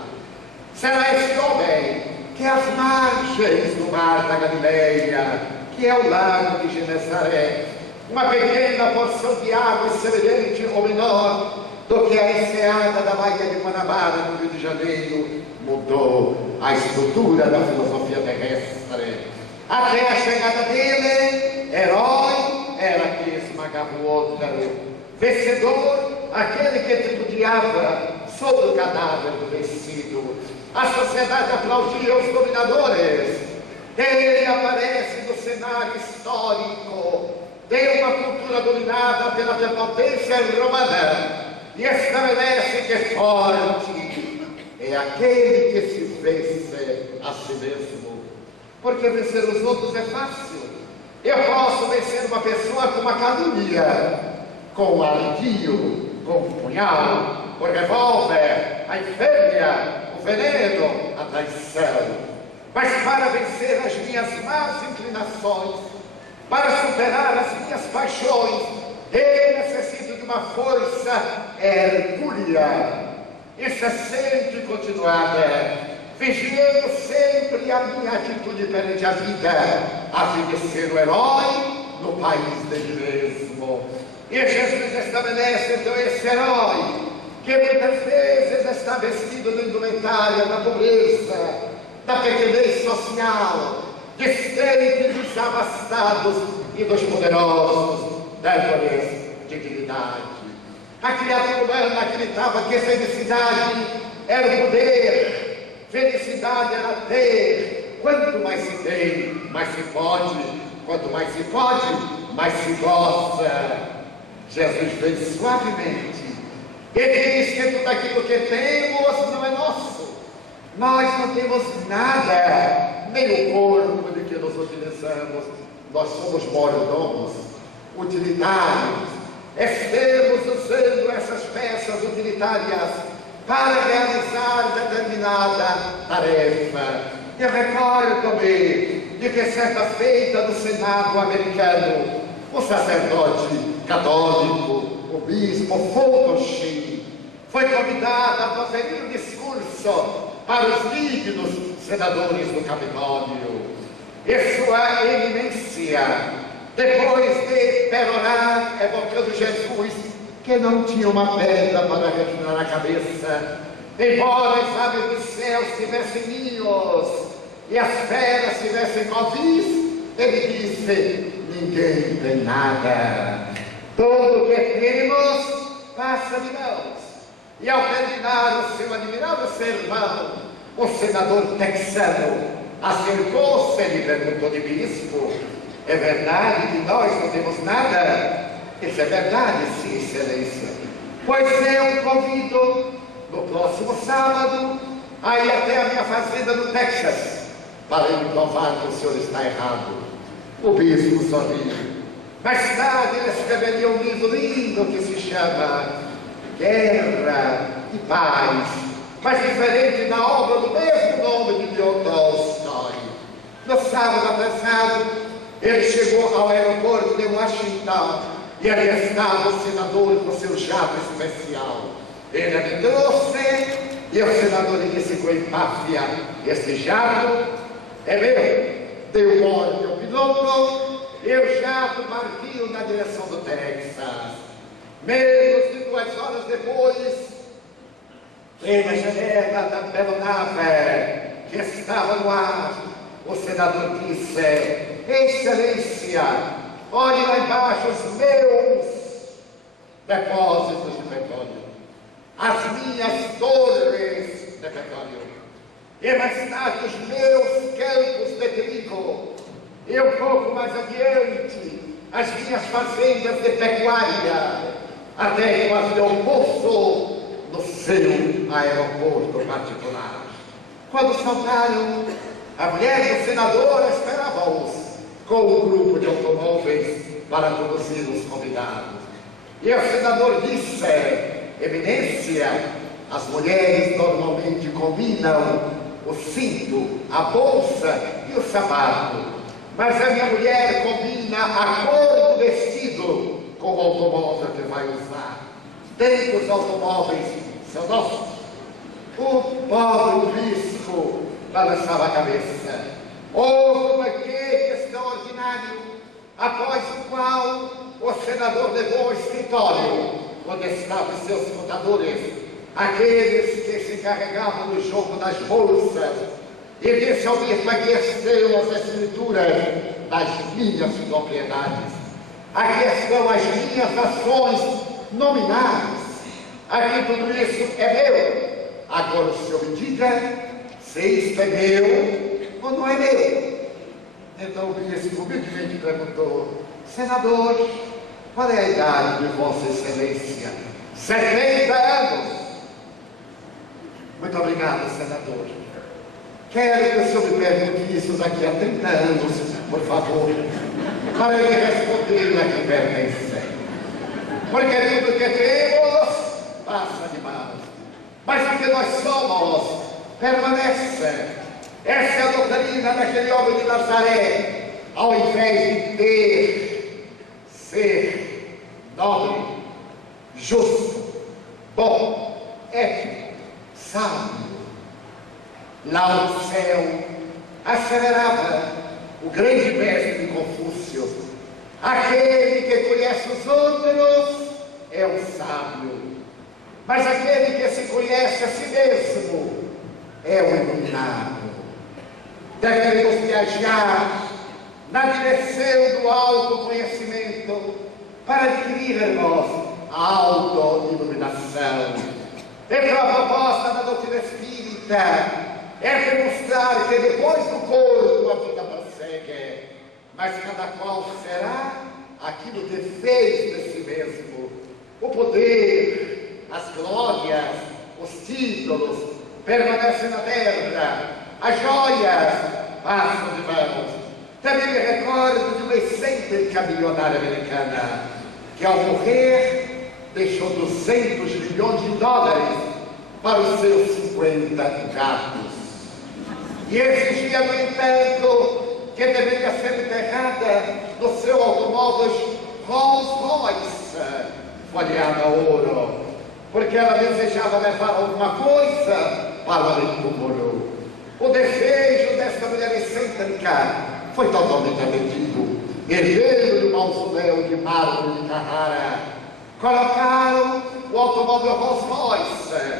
Será esse homem que às margens do mar da Galileia, que é o lago de Genesaré, uma pequena porção de água semelhante ou menor do que a a enseada da Baía de Guanabara, no Rio de Janeiro, mudou a estrutura da filosofia terrestre. Até a chegada dele, herói era aquele que esmagava o outro, vencedor, aquele que tripudiava sobre o cadáver do vencido. A sociedade aplaudia os dominadores. Ele aparece no cenário histórico de uma cultura dominada pela prepotência romana e estabelece que forte é aquele que se vence a si mesmo. Porque vencer os outros é fácil. Eu posso vencer uma pessoa com uma calúnia, com o arredio, com o punhal, o revólver, a infâmia, o veneno, a traição. Mas para vencer as minhas más inclinações, para superar as minhas paixões, eu necessito de uma força hercúlea, incessante e continuada, vigiando sempre a minha atitude perante a vida, a fim de ser o herói no país dele mesmo. E Jesus estabelece então esse herói, que muitas vezes está vestido no indumentário da pobreza, da pequenez social, distante dos abastados e dos poderosos, dando-lhes dignidade. A criatura humana acreditava que felicidade era o poder, felicidade era ter. Quanto mais se tem, mais se pode. Quanto mais se pode, mais se gosta. Jesus vem suavemente. Ele diz que tudo aquilo que temos não é nosso. Nós não temos nada, nem o corpo de que nos utilizamos. Nós somos mordomos, utilitários. Estamos usando essas peças utilitárias para realizar determinada tarefa. Eu recordo-me de que certa feita no Senado americano, o sacerdote católico, o bispo Foucault, foi convidado a proferir um discurso para os dignos senadores do Capitólio. E sua eminência, depois de perorar, evocando Jesus, que não tinha uma pedra para reclinar a cabeça, embora as aves dos céus tivessem ninhos e as feras tivessem covis, ele disse: ninguém tem nada, tudo que temos passa de mãos. E ao terminar o seu admirável sermão, o senador texano acercou-se e lhe perguntou de bispo: é verdade que nós não temos nada? Isso é verdade, sim, excelência. Pois eu convido no próximo sábado a ir até a minha fazenda no Texas para me provar que o senhor está errado. O bispo sorriu. Mais tarde ele escreveria um livro lindo que se chama Guerra e Paz, mas diferente da obra do mesmo nome de Leon Tolstói. No sábado atrasado, ele chegou ao aeroporto de Washington e ali estava o senador com seu jato especial. Ele adentrou-se e o senador lhe disse com empáfia: esse jato é meu. Deu ordem ao piloto e o jato partiu na direção do Texas. Menos de 2 horas depois, pela janela da aeronave que estava no ar, o senador disse: Excelência, olhe lá embaixo os meus depósitos de petróleo, as minhas torres de petróleo, e mais tarde os meus campos de trigo, e um pouco mais adiante as minhas fazendas de pecuária, até que o avião pousou no seu aeroporto particular. Quando saltaram, a mulher do senador esperava-os com um grupo de automóveis para conduzir os convidados. E o senador disse: Eminência, as mulheres normalmente combinam o cinto, a bolsa e o sapato, mas a minha mulher combina a cor do vestido com o automóvel que vai usar. Tem os automóveis são nossos. O pobre bispo balançava a cabeça. Houve um banquete extraordinário, após o qual o senador levou ao escritório onde estavam seus contadores, aqueles que se encarregavam do jogo das bolsas, e disse ao bispo: aqui estão as escrituras das minhas propriedades, aqui estão as minhas ações nominais, aqui tudo isso é meu. Agora o senhor me diga se isto é meu ou não é meu. Então o bispo humildemente perguntou: senador, qual é a idade de Vossa Excelência? 70 anos. Muito obrigado, senador. Quero que o senhor me pergunte isso daqui a 30 anos, por favor, para ele responder a que pertence. Porque tudo que temos passa de mãos, mas o que nós somos permanece. Essa é a doutrina daquele homem de Nazaré. Ao invés de ter, ser nobre, justo, bom, ético, sábio. Lá no céu, asseverava o grande mestre de Confúcio: aquele que conhece os outros é um sábio, mas aquele que se conhece a si mesmo é um iluminado. Devemos viajar na direção do autoconhecimento para adquirirmos a auto-iluminação. Então a proposta da doutrina espírita é demonstrar que depois do corpo a vida prossegue, mas cada qual será aquilo que fez de si mesmo. O poder, as glórias, os títulos permanecem na terra, as joias passam de mãos. Também me recordo de uma excêntrica milionária americana que, ao morrer, deixou 200 milhões de dólares para os seus 50 gatos. E exigia, no entanto, que deveria ser enterrada no seu automóvel Rolls Royce, folheado a ouro, porque ela desejava levar alguma coisa para o túmulo. O desejo desta mulher excêntrica foi totalmente atendido. Ergueram-lhe o mausoléu de mármore de Carrara, colocaram o automóvel Rolls Royce,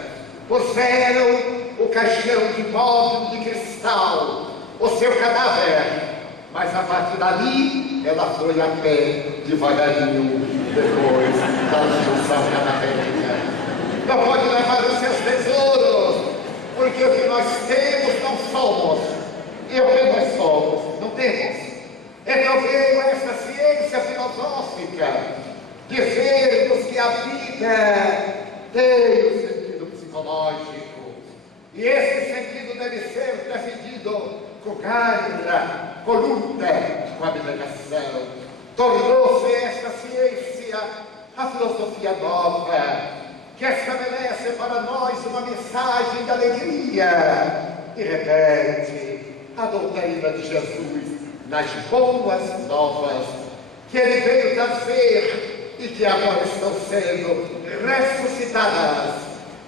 puseram o caixão de móvel de cristal, o seu cadáver, mas a partir dali ela foi a pé devagarinho depois da junção cadavérica. Não pode levar os seus tesouros, porque o que nós temos não somos, e o que nós somos não temos. Então veio essa ciência filosófica dizer-nos que a vida tem um sentido psicológico, e esse sentido deve ser defendido com garra, com luta, com abnegação. Tornou-se esta ciência a filosofia nova, que estabelece para nós uma mensagem de alegria e repete a doutrina de Jesus nas boas novas que ele veio trazer e que agora estão sendo ressuscitadas,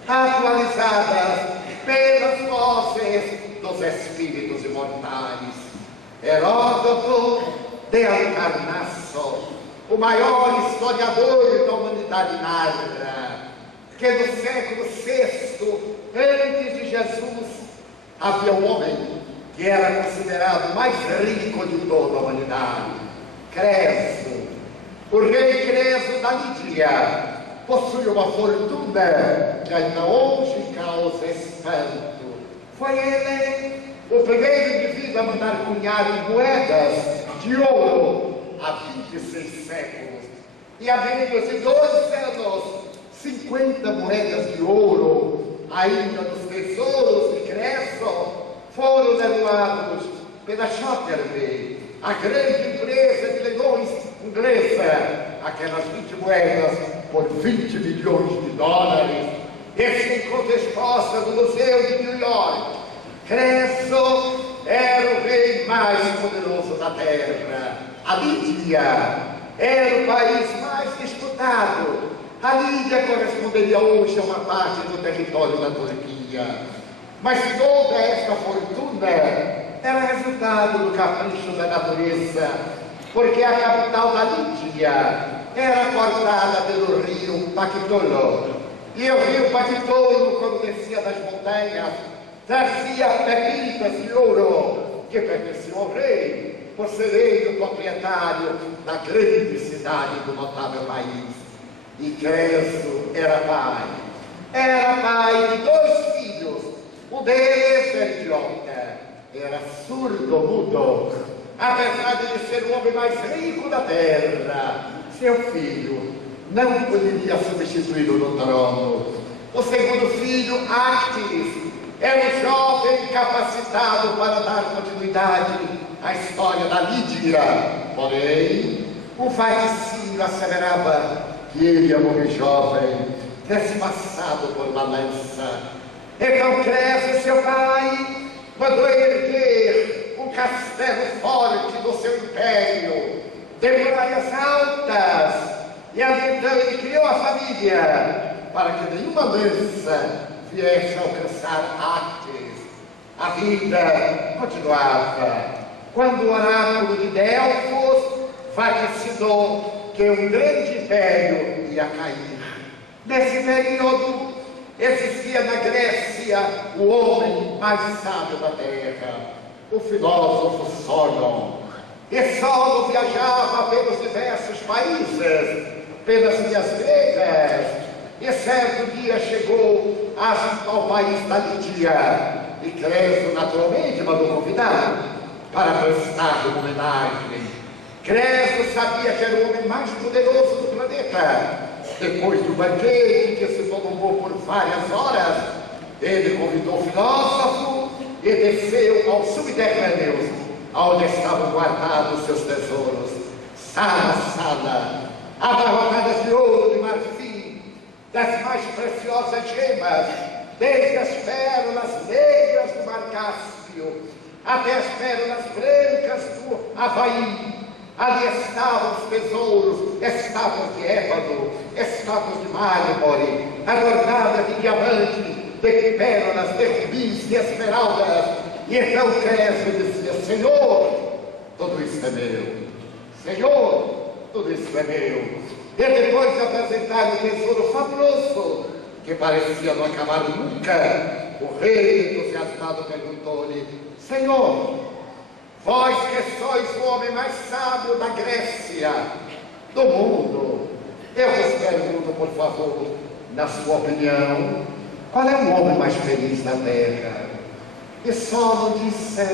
atualizadas pelas vozes dos espíritos imortais. Heródoto de Halicarnasso, o maior historiador da humanidade narra que no século VI antes de Jesus havia um homem que era considerado o mais rico de toda a humanidade, Creso. O rei Creso da Lídia possui uma fortuna que ainda hoje causa espanto. Foi ele o primeiro indivíduo a mandar cunhar em moedas de ouro há 26 séculos. E há menos de 2 anos, 50 moedas de ouro, ainda dos tesouros de Creso, foram levados pela Shotterby, a grande empresa de leilões inglesa, aquelas 20 moedas por 20 milhões de dólares. Esse encontro exposta no Museu de New York. Creso era o rei mais poderoso da terra. A Lídia era o país mais disputado. A Lídia corresponderia hoje a uma parte do território da Turquia. Mas toda esta fortuna era resultado do capricho da natureza, porque a capital da Lídia era cortada pelo rio Paquitolo. E o rio Paquitolo, quando descia das montanhas, trazia pepitas de ouro que pertenciam ao rei, por ser ele o proprietário da grande cidade do notável país. E Creso era pai de 2 filhos. Um deles, Bertioga, era surdo-mudo. Apesar de ele ser o homem mais rico da terra, seu filho não poderia substituí-lo no trono. O segundo filho, Actis, era um jovem capacitado para dar continuidade à história da Lídia. Porém, o vaticínio asseverava que ele ia morrer jovem, trespassado por uma lança. Então Creso, seu pai, mandou erguer um castelo forte do seu império, de muralhas altas, e ali então ele criou a família, para que nenhuma lança viesse a alcançar Actis. A vida continuava. Quando o oráculo de Delfos vaticinou que um grande império ia cair. Nesse período, existia na Grécia o homem mais sábio da terra, o filósofo Solon. E Solon viajava pelos diversos países, pelas ilhas gregas, e certo dia chegou ao país da Lídia, e Creso naturalmente mandou convidá-lo para prestar uma homenagem. Creso sabia que era o homem mais poderoso do planeta. Depois do banquete, que se prolongou por várias horas, ele convidou o filósofo e desceu aos subterrâneos, onde estavam guardados seus tesouros, sala a sala, abarrotadas de ouro, de marfim, das mais preciosas gemas, desde as pérolas negras do Mar Cáspio até as pérolas brancas do Havaí. Ali estavam os tesouros, estátuas de ébano, estátuas de mármore, adornadas de diamante, de pérolas, de rubis, de esmeraldas. E então Creso dizia: Senhor, tudo isso é meu. Senhor, tudo isso é meu. E depois de apresentar o tesouro fabuloso, que parecia não acabar nunca, o rei, entusiasmado, perguntou-lhe: Senhor, vós que sois o homem mais sábio da Grécia, do mundo, eu vos pergunto, por favor, na sua opinião, qual é o homem mais feliz da terra? E Solon disse: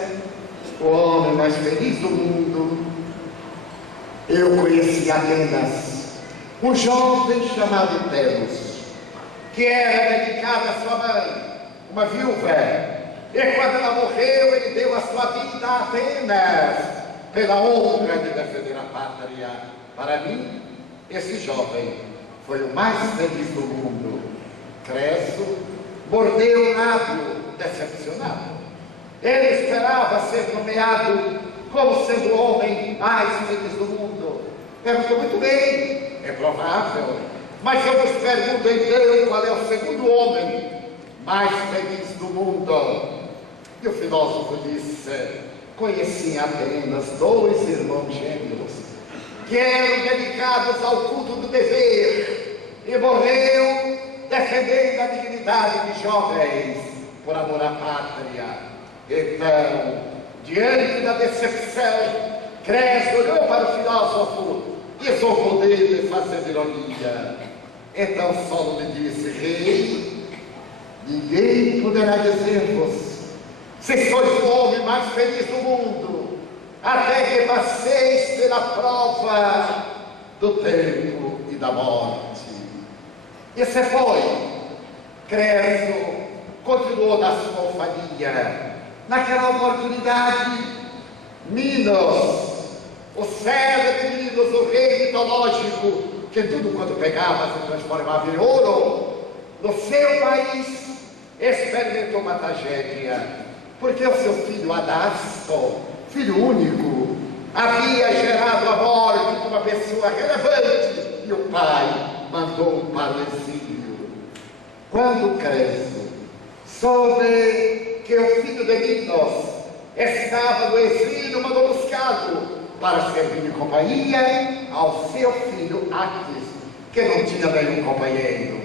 o homem mais feliz do mundo. Eu conheci Atenas, um jovem chamado Telos, que era dedicado à sua mãe, uma viúva. E quando ela morreu, ele deu a sua vida a Atenas, pela honra de defender a pátria. Para mim, esse jovem foi o mais feliz do mundo. Creso mordeu o lábio, decepcionado. Ele esperava ser nomeado como sendo o homem mais feliz do mundo. Perguntou: muito bem, é provável, mas eu vos pergunto então, qual é o segundo homem mais feliz do mundo? E o filósofo disse: conheci em Atenas 2 irmãos gêmeos, que eram dedicados ao culto do dever, e morreu defendendo a dignidade de jovens, por amor à pátria. Então, diante da decepção, Creso olhou para o filósofo e zombou dele, fazendo ironia. Então Solon lhe disse: rei, ninguém poderá dizer-vos se sois o homem mais feliz do mundo, até que passeis pela prova do tempo e da morte. E se foi. Creso continuou na sua alfania. Naquela oportunidade, Minos, o célebre Minos, o rei mitológico, que tudo quanto pegava se transformava em ouro, no seu país experimentou uma tragédia, porque o seu filho Adasto, filho único, havia gerado a morte de uma pessoa relevante, e o pai mandou para o exílio. Quando Creso soube que o filho de Minos estava no exílio, mandou buscá-lo, para servir de companhia ao seu filho Actis, que não tinha nenhum companheiro.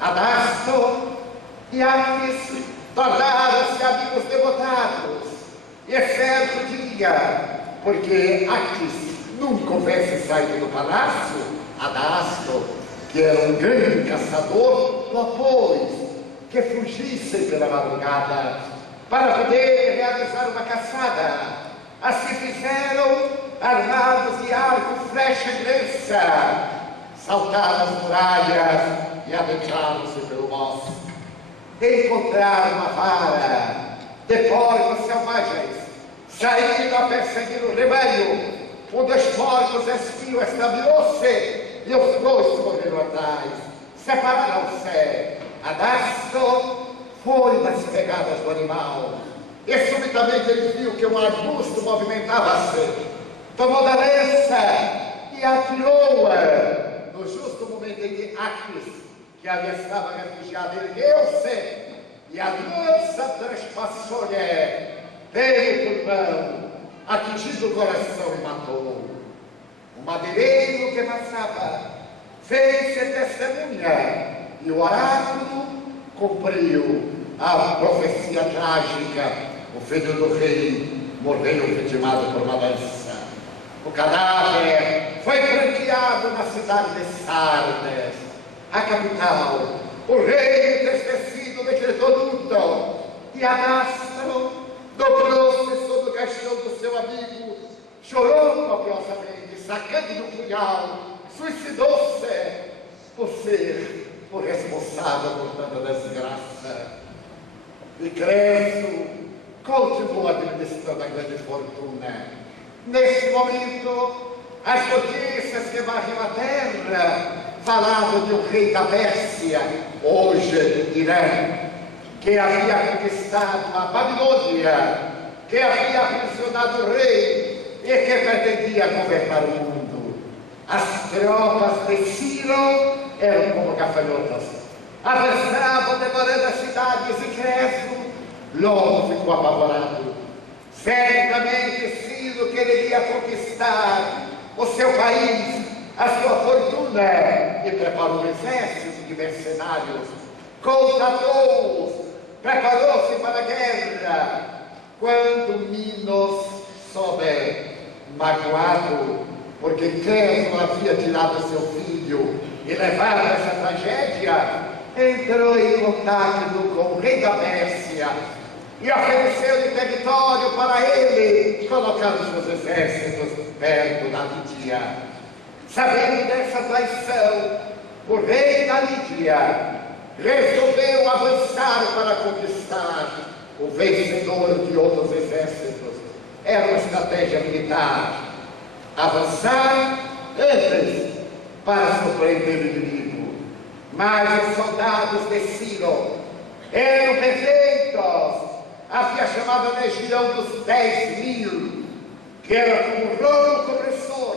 Adasto e Actis tornaram-se amigos devotados, e é certo dia, porque Actis nunca houvesse saído do palácio, Adasto, que era um grande caçador, propôs que fugissem pela madrugada para poder realizar uma caçada. Assim fizeram, armados de arco, flecha e lança, saltaram as muralhas e adentraram-se pelo bosque. Encontraram uma vara de porcos selvagens, saíram a perseguir o rebanho. Um dos porcos espiou, estabilhou-se e os dois correram atrás. Separaram-se. Adasto foi nas pegadas do animal. E subitamente ele viu que um arbusto movimentava-se. Tomou da lança e atirou-a. No justo momento em que Actis, que ali estava refugiado, ergueu-se e a lança transpassou-lhe pelo pulmão, atingindo o coração e matou. O madeireiro que passava fez-se testemunha e o oráculo cumpriu a profecia trágica. O filho do rei morreu vitimado por uma lança. O cadáver foi franqueado na cidade de Sardes, a capital. O rei, entristecido, decretou luto, e Adasto dobrou-se sobre o caixão do seu amigo, chorou copiosamente, sacando do punhal, suicidou-se por ser o responsável por tanta desgraça. E Creso continuou administrando a grande fortuna. Nesse momento, as notícias que varriam a terra falavam de um rei da Pérsia, hoje Irã, que havia conquistado a Babilônia, que havia aprisionado o rei e que pretendia governar o mundo. As tropas de Ciro eram como gafanhotas, avançavam devorando as cidades, e Creso logo ficou apavorado. Certamente Ciro queria conquistar o seu país, a sua fortuna, e preparou um exército de mercenários, contratou-os, preparou-se para a guerra. Quando Minos soube, magoado, porque Creso havia tirado seu filho e levado a essa tragédia, entrou em contato com o rei da Pérsia e ofereceu-lhe território para ele colocar os seus exércitos perto da Lídia. Sabendo dessa traição, o rei da Lídia resolveu avançar para conquistar o vencedor de outros exércitos. Era uma estratégia militar. Avançar antes para surpreender o inimigo. Mas os soldados de Ciro eram perfeitos. Havia chamado a legião dos 10.000, que era como um ronco opressor,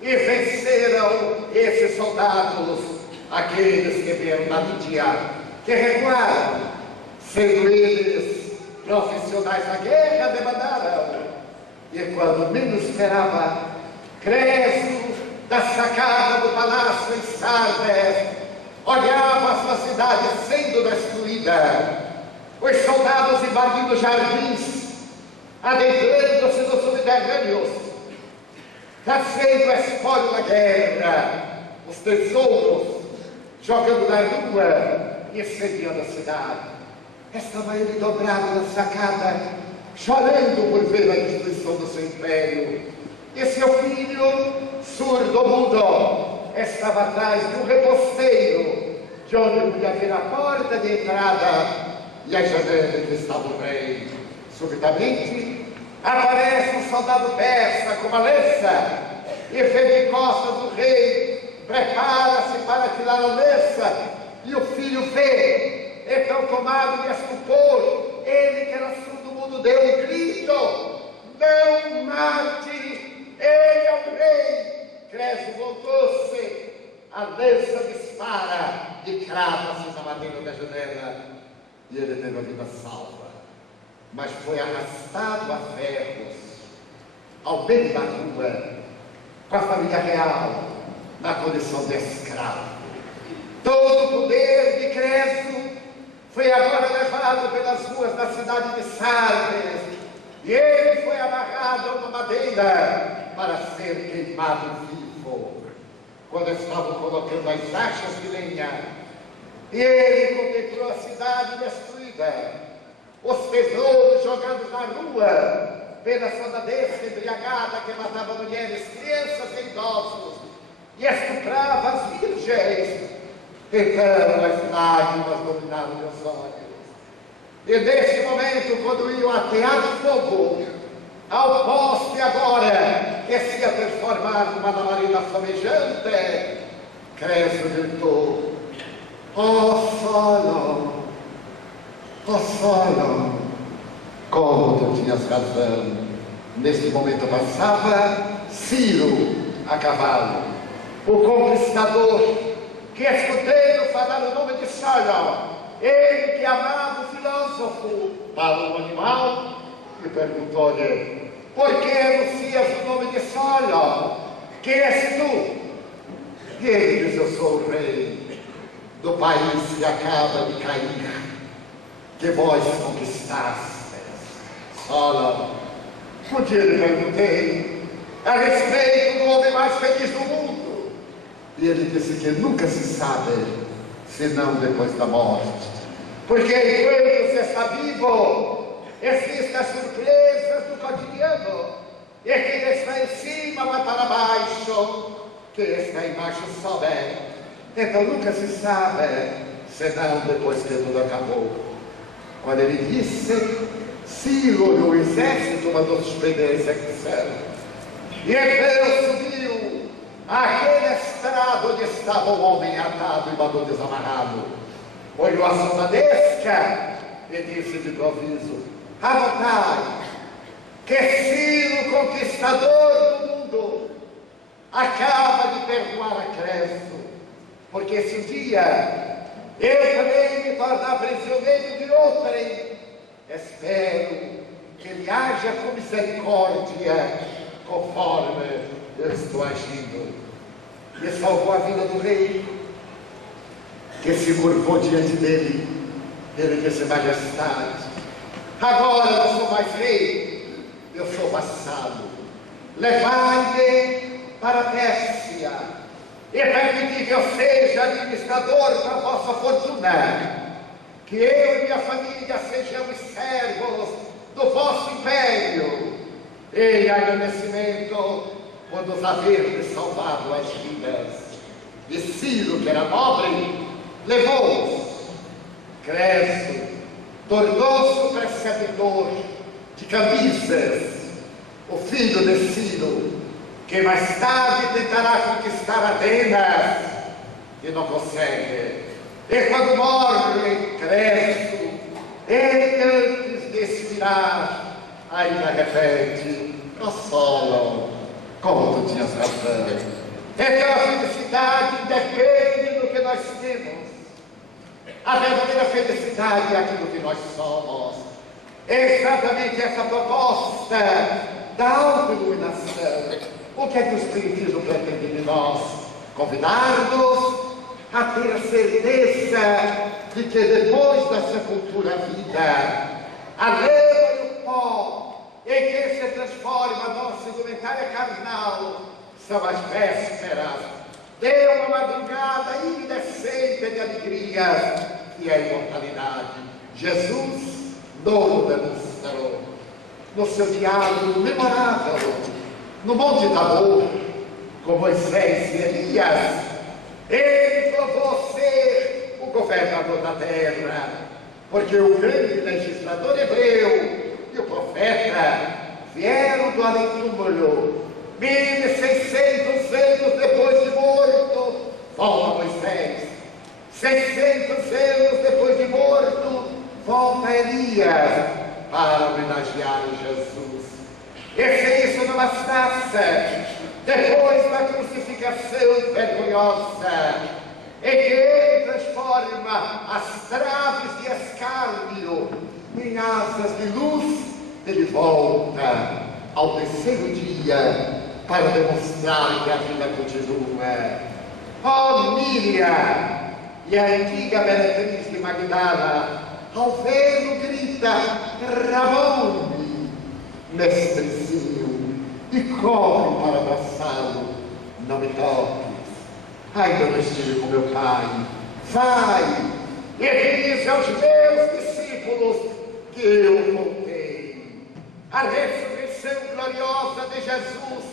e venceram esses soldados, aqueles que vieram da Lídia, que recuaram, sendo eles profissionais da guerra, demandaram. E quando menos esperava, Creso, da sacada do palácio em Sardes, olhava a sua cidade sendo destruída. Os soldados invadindo jardins, adentrando-se nos subterrâneos, trazendo o espólio da guerra, os tesouros, jogando na rua e incendiando a cidade. Estava ele dobrado na sacada, chorando por ver a destruição do seu império. E seu filho, surdo-mudo, estava atrás de um reposteiro, de onde podia ver a porta de entrada e a janela que estava o rei. Subitamente, aparece um soldado persa com uma lança e vem de costas do rei, prepara-se para atirar a lança, e o filho vê. Então, tomado de estupor, ele que era surdo-mudo deu um grito: não mate, ele é o rei. Creso voltou-se, a lança dispara e crava-se na madeira da janela, e ele teve a vida salva. Mas foi arrastado a ferros ao meio da rua, com a família real, na condição de escravo. Todo o poder de Creso foi agora levado pelas ruas da cidade de Sardes, e ele foi amarrado a uma madeira para ser queimado vivo. Quando estavam colocando as achas de lenha, ele contemplou a cidade destruída, os tesouros jogados na rua pela soldadesca embriagada que matava mulheres, crianças e idosos e estuprava as virgens. Então as lágrimas dominaram meus olhos. E nesse momento, quando iam atear fogo ao poste agora, que se ia transformar numa labareda flamejante, Creso gritou: ó Solo, ó Solo, como tu tinhas razão. Neste momento passava Ciro a cavalo, o conquistador, que escutei falar o nome de Solo, ele que amava o filósofo, para o animal, e perguntou-lhe: por que anuncias o nome de Solo? Quem és tu? E ele diz: eu sou o rei do país que acaba de cair, que vós conquistastes. Solo, um dia lhe perguntei a respeito do homem mais feliz do mundo, e ele disse que nunca se sabe, senão depois da morte. Porque enquanto você está vivo, existem as surpresas do cotidiano. E quem está em cima vai para baixo, quem está embaixo sobe. Então nunca se sabe, senão depois que tudo acabou. Quando ele disse, Ciro no exército mandou suspender a execução. E então subiu aquele estrado onde estava o homem atado e mandou desamarrá-lo. Olhou a soldadesca e disse de improviso: anotai que Ciro, conquistador do mundo, acaba de perdoar a Creso, porque se um dia eu também me tornar prisioneiro de outrem, espero que ele haja com misericórdia, conforme eu estou agindo. E salvou a vida do rei, que se curvou diante dele. Ele disse: majestade, agora eu não sou mais rei, eu sou vassalo. Levai-me para a Pérsia e permiti que eu seja administrador da vossa fortuna, que eu e minha família sejamos servos do vosso império, em agradecimento por nos haver salvado as vidas. E Ciro, que era nobre, levou-os. Creso tornou-se o preceptor de Cambises, o filho de Ciro, que mais tarde tentará conquistar Atenas e não consegue. E quando morre Creso, ele, antes de expirar, ainda repete: ó Solo, como tu tinhas razão. Então a felicidade depende do que nós temos. A verdadeira felicidade é aquilo que nós somos. É exatamente essa proposta da autoiluminação. O que é que o Espiritismo pretende de nós? Convidar-nos a ter a certeza de que depois da sepultura a vida, a lama e o pó em que se transforma a nossa indumentária carnal são as vésperas de uma madrugada indecente de alegria, que é a imortalidade. Jesus nos demonstrou no seu diálogo memorável no Monte Tabor com Moisés e Elias. Ele provou ser o governador da terra, porque o grande legislador hebreu e o profeta vieram do além-túmulo 1600 anos depois de morto. Volta Moisés. 600 anos depois de morto, volta Elias para homenagear Jesus. E se isso não bastasse, depois da crucificação vergonhosa, em que ele transforma as traves de escárnio em asas de luz, ele volta ao terceiro dia para demonstrar que a vida continua. Oh, Miriam! E a antiga Beatriz de Magdala, ao vê-lo, grita: Rabone, mestrezinho, e corre para abraçá-lo. Não me toques, ainda não estive com meu pai. Vai e diz aos meus discípulos que eu voltei. A ressurreição gloriosa de Jesus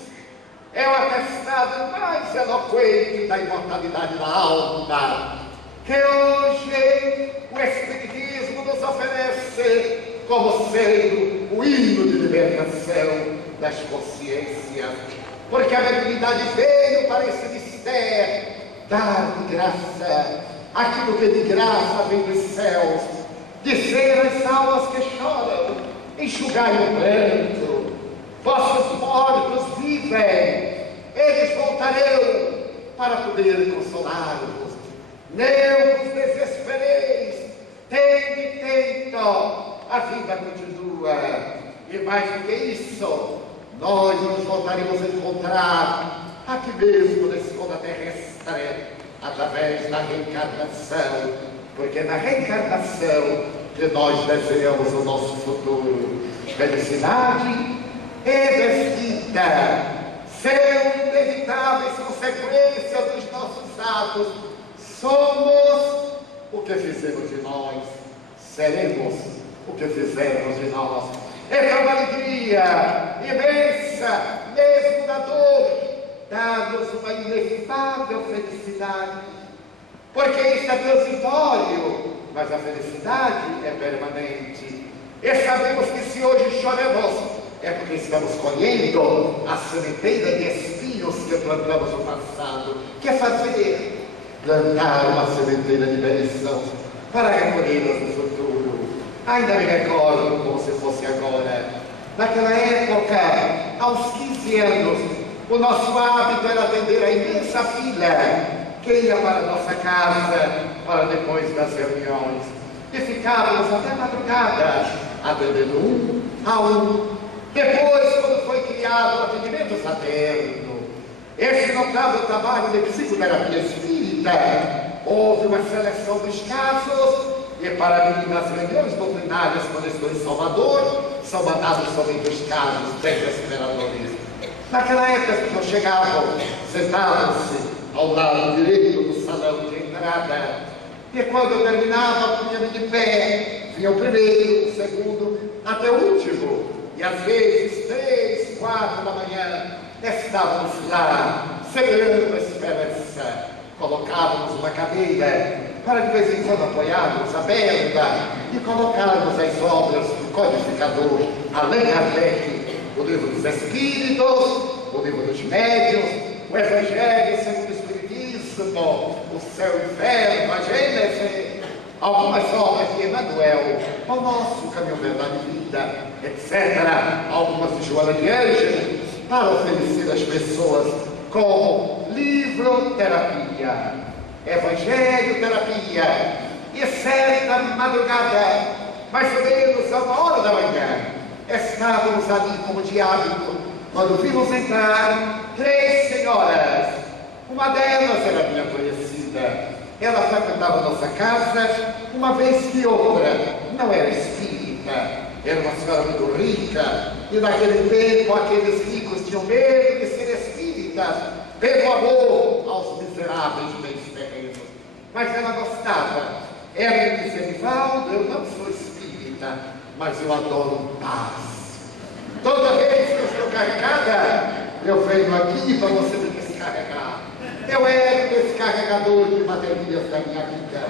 é o atestado mais eloquente da imortalidade da alma, que hoje o Espiritismo nos oferece como sendo o hino de libertação das consciências, porque a mediunidade veio para esse mistério, dar de graça aquilo que de graça vem dos céus, dizer às almas que choram: enxugai o pranto, vossos mortos vivem, eles voltarão para poder consolar-vos. Não vos desespereis, tende tento, a vida continua. E mais do que isso, nós nos voltaremos a encontrar aqui mesmo na escola terrestre, através da reencarnação, porque na reencarnação que nós desejamos o nosso futuro. Felicidade e desdita são inevitáveis consequências dos nossos atos. Somos o que fizemos de nós, seremos o que fizemos de nós. É com uma alegria imensa, mesmo na dor, dá-nos uma inefável felicidade, porque isso é transitório, mas a felicidade é permanente. E sabemos que se hoje choramos, é porque estamos colhendo a sementeira de espinhos que plantamos no passado. Que é fazer? Plantar uma sementeira de bênção para recolhê-las no futuro. Ainda me recordo como se fosse agora. Naquela época, aos 15 anos, o nosso hábito era atender a imensa fila que ia para a nossa casa para depois das reuniões. E ficávamos até madrugada, atendendo um a um. Depois, quando foi criado o atendimento fraterno, esse notável trabalho de psicoterapia espírita, houve uma seleção dos casos, e para mim, nas reuniões doutrinárias, quando estou em Salvador, são mandados somente os casos desesperadores. Naquela época, as pessoas chegavam, sentavam-se ao lado direito do salão de entrada, e quando eu terminava, punha-me de pé, vinha o primeiro, o segundo, até o último, e às vezes 3, 4 da manhã, estávamos lá, segurando a esperança, colocávamos uma cadeira, para de vez em quando apoiarmos a berda e colocarmos as obras do codificador Allan Kardec, o livro dos Espíritos, o livro dos Médiuns, o Evangelho segundo o Espiritismo, o Céu e o Inferno, a Gênese, algumas obras de Emmanuel, o nosso Caminho, Verdade e Vida, etc. Algumas de Joana de Ângeles, para oferecer às pessoas como livro-terapia, evangelho-terapia. E certa madrugada, mais ou menos a 1h da manhã, estávamos ali como de hábito, quando vimos entrar 3 senhoras. Uma delas era minha conhecida. Ela frequentava nossa casa uma vez que outra. Não era espírita, era uma senhora muito rica, e naquele tempo aqueles ricos tinham medo de ser espíritas, pelo amor aos miseráveis bens terrenos. Mas ela gostava. Ela me dizia: Divaldo, eu não sou espírita, mas eu adoro paz. Toda vez que eu estou carregada, eu venho aqui para você me descarregar. Eu era o descarregador de baterias da minha vida.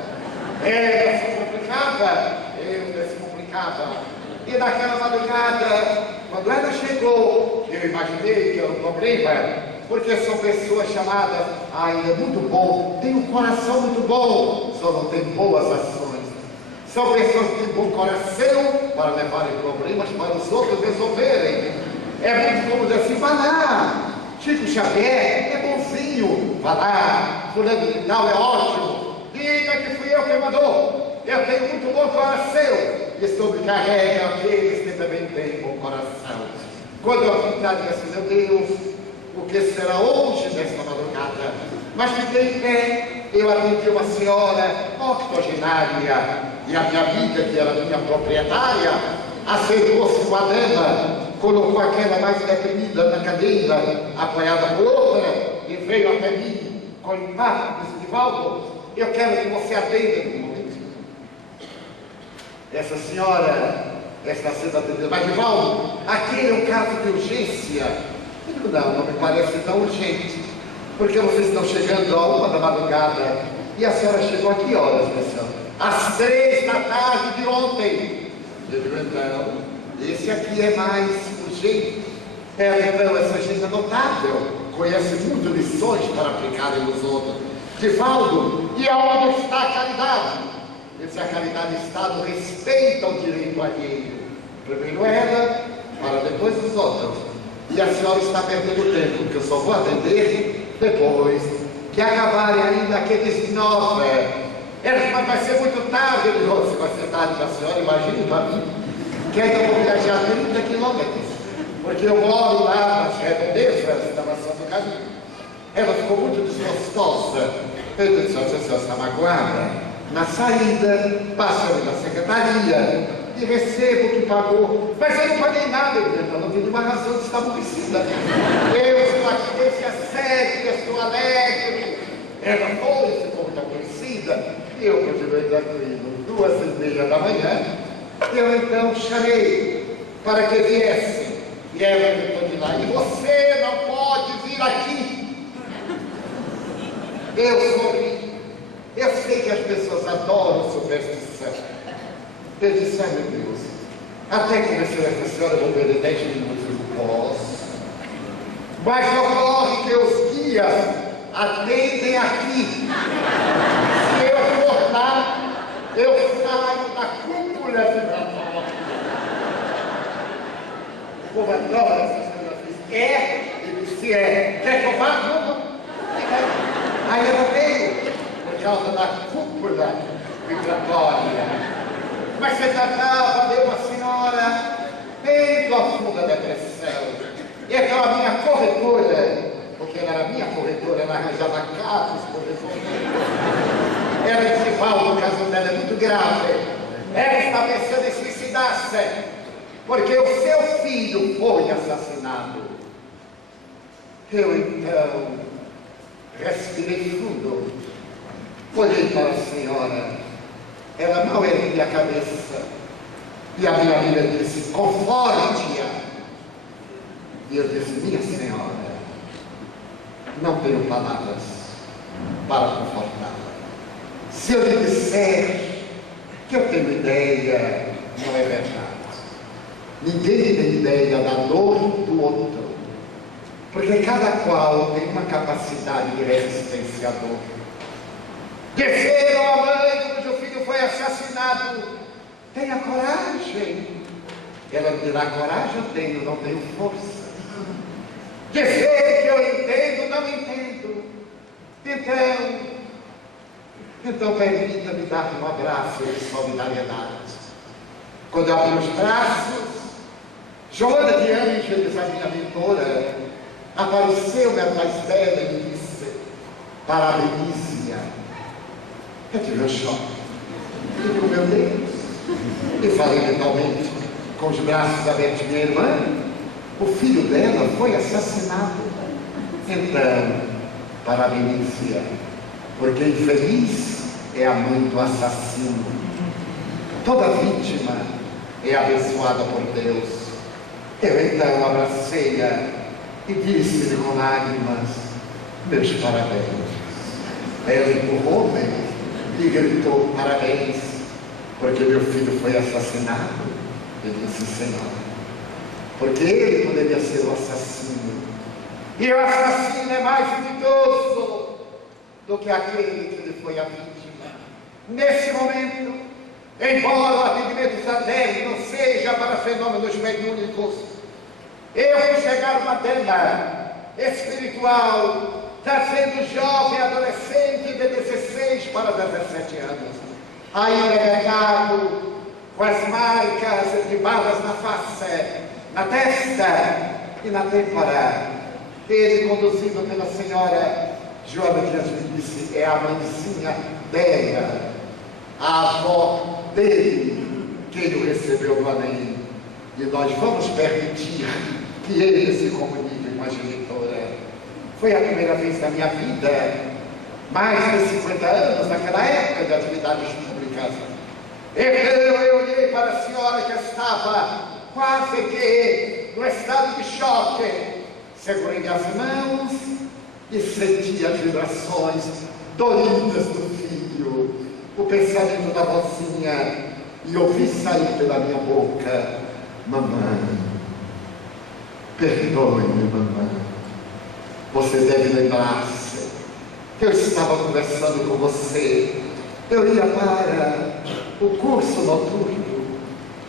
Ela se complicava, eu descomplicava. E naquela madrugada, quando ela chegou, eu imaginei que era um problema, porque são pessoas chamadas: ele é muito bom, tem um coração muito bom, só não tem boas ações. São pessoas que têm bom coração para levarem problemas para os outros resolverem. É muito como dizer assim: vá lá, Chico Xavier é bonzinho, vá lá, fulano de tal é ótimo, diga que fui eu que mandou, eu tenho muito bom coração, e sobre carrega aqueles que também têm bom coração. Quando eu acordei, disse, meu Deus, o que será hoje nesta madrugada? Mas fiquei em pé, eu atendi uma senhora octogenária, e a minha amiga, que era minha proprietária, acercou-se com a dama, colocou aquela mais deprimida na cadeira, apoiada por outra, e veio até mim com impacto e disse, Divaldo, eu quero que você atenda um momento. Essa senhora está sendo atendida, mas Divaldo, aquele é um caso de urgência. Eu digo, não me parece tão urgente, porque vocês estão chegando a 1 da madrugada, e a senhora chegou a que horas, minha senhora? Às 3 da tarde de ontem. Eu digo, então, esse aqui é mais urgente. Então, essa gente é notável, conhece muito lições para aplicarem nos outros. Divaldo, e aonde está a caridade? Se a caridade está no respeito ao direito alheio. Primeiro ela, para depois os outros. E a senhora está perdendo tempo, porque eu só vou atender depois que acabarem ainda aqueles 9. Mas vai ser muito tarde. Eu digo, se vai ser tarde para a senhora, imagine para mim, que ainda vou viajar 30 quilômetros, porque eu moro lá nas redondezas da Maçã do Caminho. Ela ficou muito desgostosa. Eu disse, a senhora está magoada? Na saída, passo ali na secretaria e recebo o que pagou. Mas eu não paguei nada, eu não tenho nenhuma razão de estar aborrecida. Eu estou aqui desse assédio, estou alegre. Ela foi, ficou muito aborrecida. E eu continuei tranquilo. 2h30 da manhã, eu então chamei para que viesse. E ela tentou de lá. E você não pode vir aqui. Eu sorri. Eu sei que as pessoas adoram superstição. Eu disse, ai meu Deus, até que essa senhora vou perder 10 minutos, eu posso. Mas ocorre que os guias atendem aqui. Se eu for lá, eu saio da cúpula vibratória. O povo adora essas coisas. É? Ele disse, é. Quer que eu vá? Não. Aí ela veio. Por causa da cúpula vibratória. Mas você tratava de uma senhora bem profunda depressão. E aquela minha corretora, porque ela era minha corretora, ela arranjava casos por resolver. Ela disse, Paulo, o caso dela é muito grave. Ela está pensando em suicidar-se, porque o seu filho foi assassinado. Eu então respirei fundo. Olhei para a senhora, ela mal erguia a cabeça, e a minha amiga disse, conforte-a. E eu disse, minha senhora, não tenho palavras para confortá-la. Se eu lhe disser que eu tenho ideia, não é verdade. Ninguém tem ideia da dor do outro, porque cada qual tem uma capacidade de resistência à dor. Disseram à mãe cujo filho foi assassinado, tenha coragem. Ela dirá, coragem eu tenho, não tenho força. Dizer que eu entendo, não entendo. Então permita-me dar um abraço de solidariedade. Quando eu abri os braços, Joana de Ângeles, a minha mentora, apareceu-me atrás dela e me disse, parabenize-a. Eu tive um choque. Eu digo, meu Deus. E falei mentalmente, com os braços abertos, minha irmã, o filho dela foi assassinado. Então, parabenize-a, porque infeliz é a mãe do assassino. Toda vítima é abençoada por Deus. Eu então abracei-a e disse-lhe com lágrimas, meus parabéns. Ela empurrou-me e gritou, parabéns, porque meu filho foi assassinado. Eu disse, Senhor, porque ele poderia ser o assassino. E o assassino é mais invidioso do que aquele que lhe foi a vítima. Nesse momento, embora o atendimento fraterno seja para fenômenos mediúnicos, eu fui chegar uma dama espiritual, trazendo jovem adolescente de 16 para 17 anos, ainda pecado, com as marcas de balas na face, na testa, e na temporada. Ele, conduzido pela senhora Joana Dias Vinícius, é a mãezinha dela, a avó dele, quem o recebeu do além. E nós vamos permitir que ele se comunique com a genitora. Foi a primeira vez na minha vida, mais de 50 anos, naquela época de atividades públicas. Eu olhei para a senhora que estava quase que no estado de choque. Segurei as mãos e senti as vibrações doridas do filho, o pensamento da vozinha, e ouvi sair pela minha boca: mamãe, perdoe-me, mamãe. Você deve lembrar-se que eu estava conversando com você. Eu ia para o curso noturno,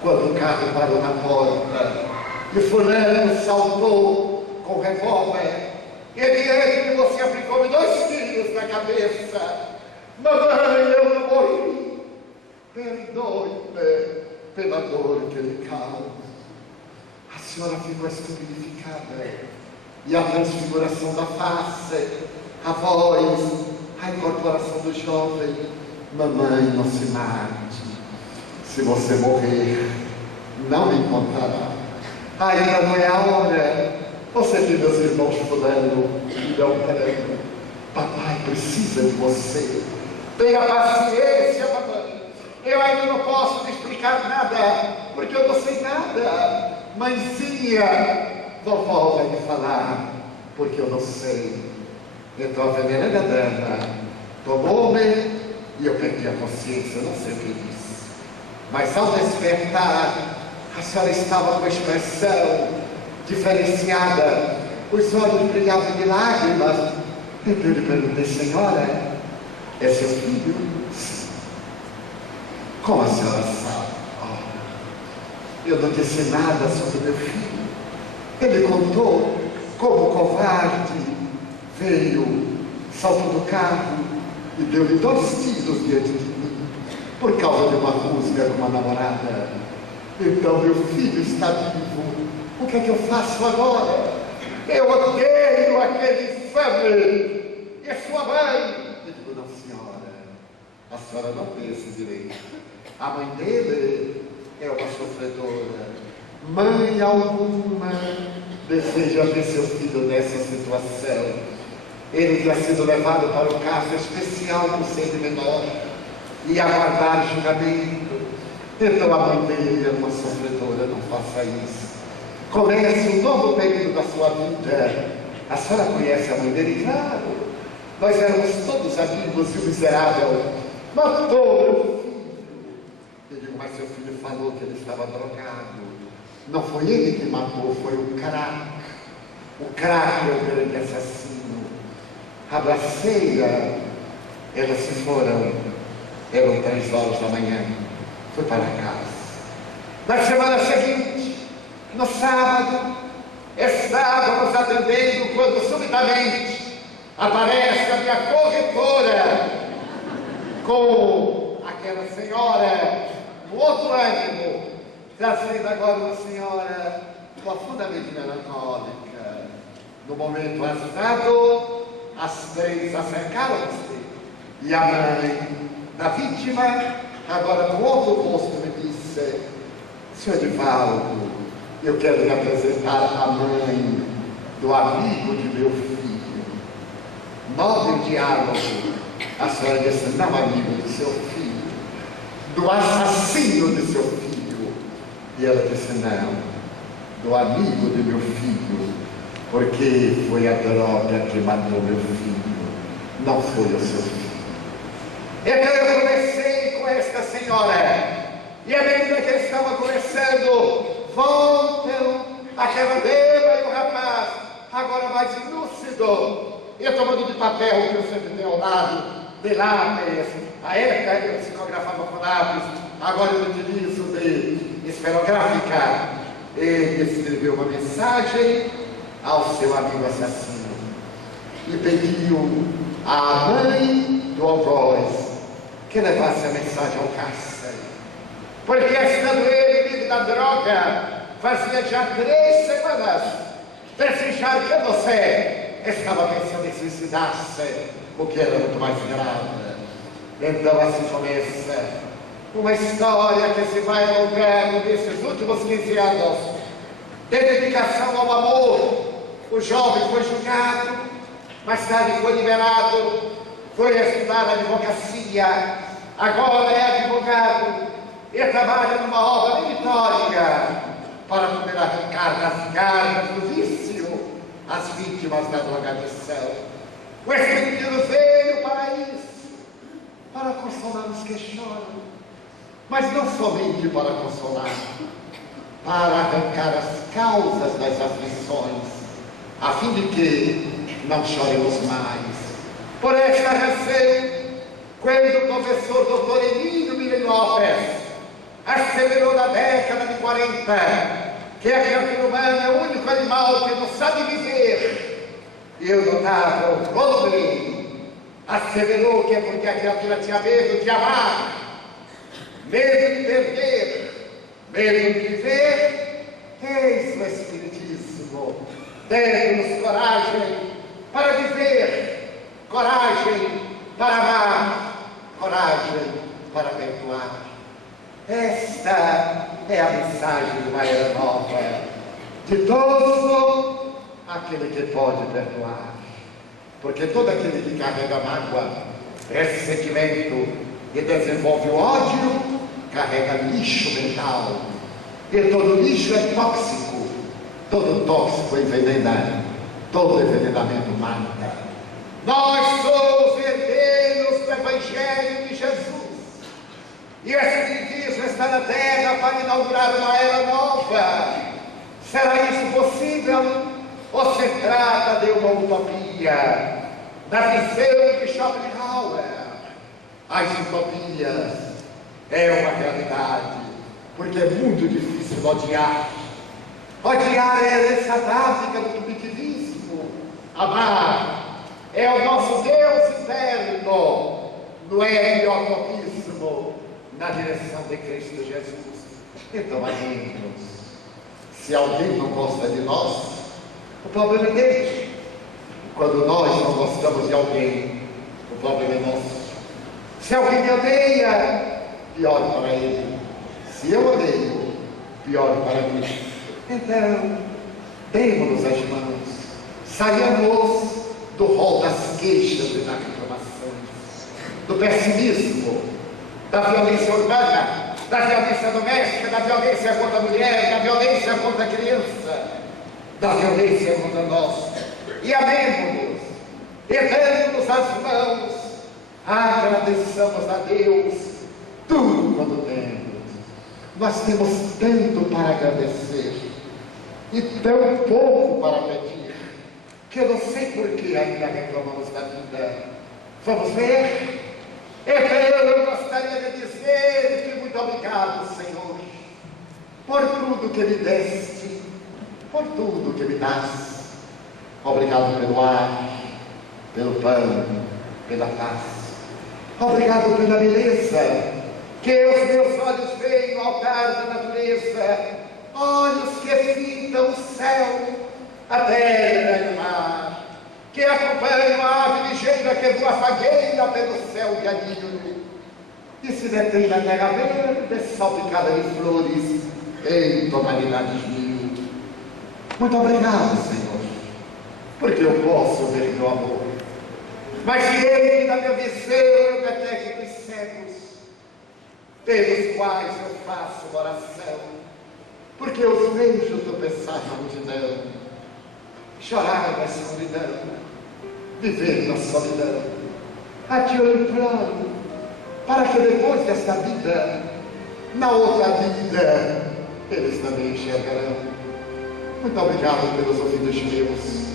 quando o carro parou na porta e fulano saltou com o revólver e diante de você aplicou-me 2 tiros na cabeça. Mamãe, eu não morri. Perdoe-me pela dor que ele causa. A senhora ficou estupidificada, e a transfiguração da face, a voz, a incorporação do jovem: mamãe, não se mate. Se você morrer, não me encontrará. Ainda não é a hora. Você tem meus irmãos fulano e Beltrano. Papai precisa de você. Tenha paciência, mamãe. Eu ainda não posso te explicar nada, porque eu não sei nada. Mãezinha, vovó vai me falar, porque eu não sei. Então a veneranda dama tomou-me e eu perdi a consciência, eu não sei o que disse. Mas ao despertar, a senhora estava com expressão diferenciada, os olhos brilhavam de lágrimas. Então eu lhe perguntei: senhora, é seu filho? Sim. Como a senhora sabe? Oh, eu não disse nada sobre meu filho. Ele contou como o covarde veio, saltou do carro e deu-lhe 2 tiros diante de mim, por causa de uma rusga com uma namorada. Então meu filho está vivo. O que é que eu faço agora? Eu odeio aquele infame. E a sua mãe? Eu digo: não, senhora, a senhora não pensa direito. A mãe dele é uma sofredora. Mãe alguma deseja ver seu filho nessa situação. Ele tinha sido levado para o caso especial do sede menor e aguardar julgamento. Então a mãe dele é uma sofredora. Não faça isso. Comece um novo período da sua vida. A senhora conhece a mãe dele? Claro. Nós éramos todos amigos e o miserável matou meu filho. Eu digo: mas seu filho falou que ele estava drogado. Não foi ele que matou, foi o crack. O crack é o grande assassino. Abracei-a, elas se foram. Eram 3 horas da manhã. Fui para casa. Na semana seguinte, no sábado, estávamos atendendo quando subitamente aparece a minha corretora com aquela senhora no outro ânimo, trazendo agora uma senhora profundamente melancólica. No momento agitado, as 3 acercaram-se e a mãe da vítima, agora com outro rosto, me disse: senhor Edivaldo, eu quero lhe apresentar a mãe do amigo de meu filho. Nobre diálogo. A senhora disse: não, amigo de seu filho, do assassino de seu filho. E ela disse: não, do amigo de meu filho, porque foi a droga que matou meu filho, não foi o seu filho. Então eu conversei com esta senhora, e à medida que eu estava conversando, voltam aquela dama e o rapaz, agora mais lúcido. Eu tomando de papel, que eu sempre tenho ao lado, de lápis. A época eu psicografava com lápis, agora eu utilizo de esferográfica. Ele escreveu uma mensagem ao seu amigo assassino e pediu à mãe do algoz que levasse a mensagem ao cárcere, porque estando ele livre da droga, fazia já 3 semanas desejar que você estava pensando em suicidar-se, o que era muito mais grave. Então assim começa uma história que se vai alongando nesses últimos 15 anos, de dedicação ao amor. O jovem foi julgado, mais tarde foi liberado, foi estudar advocacia, agora é advogado e trabalha numa obra meritória para poder arrancar das garras do vício as vítimas da drogadição. O Espírito veio para isso, para consolar os que choram, mas não somente para consolar, para arrancar as causas das aflições, a fim de que não choremos mais. Por esta razão, quando o professor Dr. Emílio Miller Lopes asseverou na década de 40 que a criatura humana é o único animal que não sabe viver, eu notava o Goldberg asseverou que é porque a criatura tinha medo de amar, medo de perder, medo de viver. Eis o Espiritismo dando-nos coragem para viver, coragem para amar, coragem para perdoar. Esta é a mensagem de uma era nova. Ditoso aquele que pode perdoar, porque todo aquele que carrega mágoa, ressentimento e desenvolve o ódio, carrega lixo mental, e todo lixo é tóxico, todo tóxico envenena, todo envenenamento mata. Nós somos herdeiros do Evangelho de Jesus, e o Espiritismo está na terra para inaugurar uma era nova. Será isso possível? Ou se trata de uma utopia, da visão de Schopenhauer? As utopias é uma realidade, porque é muito difícil odiar. Odiar é a herança atávica do primitivismo. Amar é o nosso Deus interno, no heliotropismo, na direção de Cristo Jesus. Então, amigos, se alguém não gosta de nós, o problema é dele. Quando nós não gostamos de alguém, o problema é nosso. Se alguém me odeia, pior para ele. Se eu odeio, pior para mim. Então, demos-nos as mãos, saiamos do rol das queixas e das reclamações, do pessimismo, da violência urbana, da violência doméstica, da violência contra a mulher, da violência contra a criança, da violência contra nós, e amemos-nos, e dando-nos as mãos, agradeçamos a Deus tudo quanto temos. Nós temos tanto para agradecer e tão pouco para pedir, que eu não sei por que ainda reclamamos da vida. Vamos ver? Eu gostaria de dizer que muito obrigado, Senhor, por tudo que me deste, por tudo que me dás. Obrigado pelo ar, pelo pão, pela paz. Obrigado pela beleza que os meus olhos veem no altar da natureza, olhos que fitam o céu, a terra e o mar, que acompanham a ave ligeira que voa fagueira pelo céu de anil, e se detém na terra verde, salpicada de flores, em tonalidades mil. Muito obrigado, Senhor, porque eu posso ver meu amor. Mas se ele da minha visão eu detecto os cegos, pelos quais eu faço oração, porque eu vejo tropeçar na multidão, chorar na solidão, viver na solidão. A ti eu imploro, para que depois desta vida, na outra vida, eles também enxergarão. Muito obrigado pelos ouvidos meus,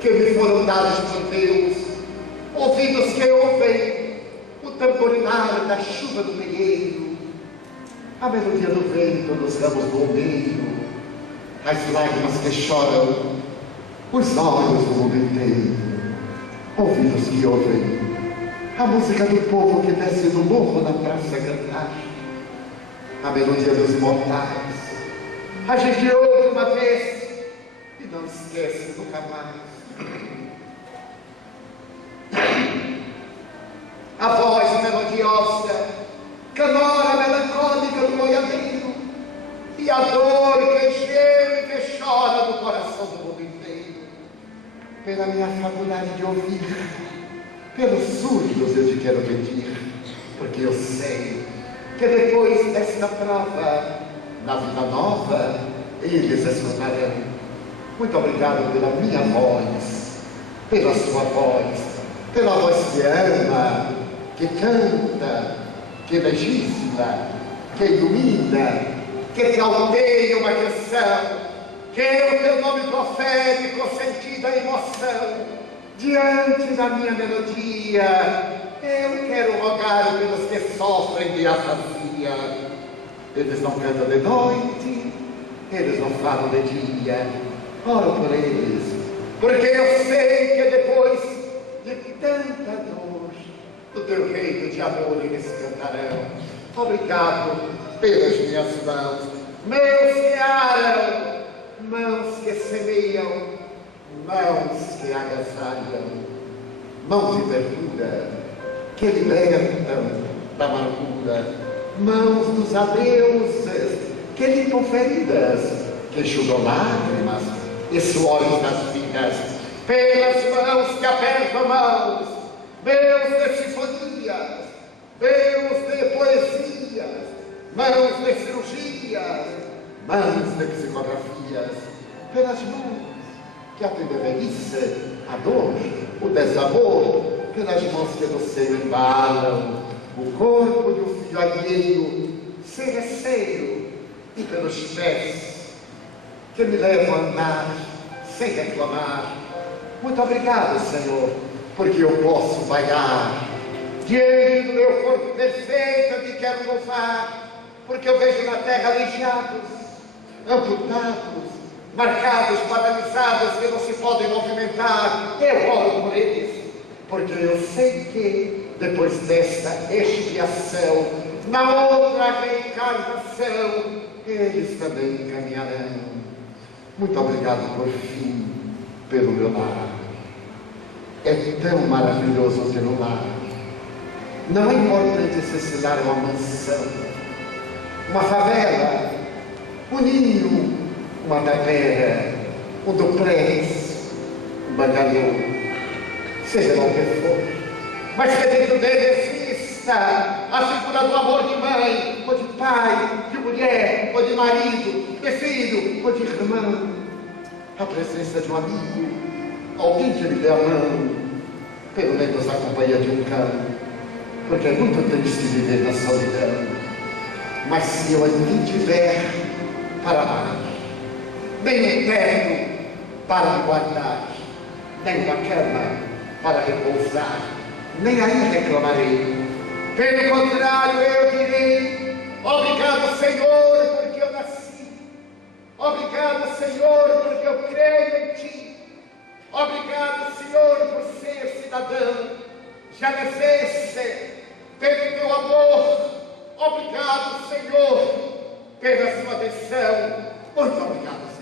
que me foram dados por Deus, ouvidos que ouvem o tamborinar da chuva do pegueiro, a melodia do vento nos ramos do almeiro, as lágrimas que choram, os olhos do mundo inteiro, ouvidos que ouvem a música do povo que desce do morro na praça a cantar, a melodia dos imortais. A gente ouve uma vez e não esquece nunca mais. A voz melodiosa, canora melancólica do boiadeiro, e a dor que geme e que chora no coração do mundo inteiro. Pela minha faculdade de ouvir, pelos surdos eu te quero pedir, porque eu sei que depois desta prova, na vida nova, eles escutarão. Muito obrigado pela minha voz, pela sua voz, pela voz que ama, que canta, que legisla, que ilumina, que te alteia uma canção, que o teu nome profere com sentido a emoção. Diante da minha melodia, eu quero rogar pelos que sofrem de afasia. Eles não cantam de noite, eles não falam de dia. Oro por eles, porque eu sei que depois de tanta dor, do teu reino de amor eles cantarão. Obrigado pelas minhas mãos, mãos que aram, mãos que semeiam, mãos que agasalham, mãos de ternura que libertam da amargura, mãos dos adeuses que limpam feridas, que enxugam lágrimas e suores das vidas, pelas mãos que apertam mãos, mãos de sinfonias, mãos de poesias, mãos de cirurgias, mãos de psicografias, pelas mãos que atendem a velhice, a dor, o desamor, pelas mãos que no seio embalam o corpo de um filho alheio, sem receio, e pelos pés que me levam a andar sem reclamar. Muito obrigado, Senhor, porque eu posso vaiar diante do meu corpo perfeito, eu te quero louvar, porque eu vejo na terra aleijados, amputados, marcados, paralisados, que não se podem movimentar. Eu oro por eles, porque eu sei que depois desta expiação, na outra reencarnação, eles também caminharão. Muito obrigado por fim pelo meu lar. É tão maravilhoso ter um lar. Não é importante se esse lar é uma mansão, uma favela, um ninho, uma tapera, um duplex, um bangalô, seja lá o que for, mas que dentro dele exista a figura do amor de mãe, ou de pai, de mulher, ou de marido, de filho, ou de irmão, a presença de um amigo, alguém que lhe dê a mão, pelo menos a companhia de um cão, porque é muito triste viver na solidão. Mas se eu ainda tiver para amar, nem um teto para me guardar, nem uma cama para repousar, nem aí reclamarei. Pelo contrário, eu direi: obrigado, Senhor, porque eu nasci. Obrigado, Senhor, porque eu creio em Ti. Obrigado, Senhor, por ser cidadão. Já me fez pelo Teu amor. Obrigado, Senhor, pela Sua atenção. Muito obrigado,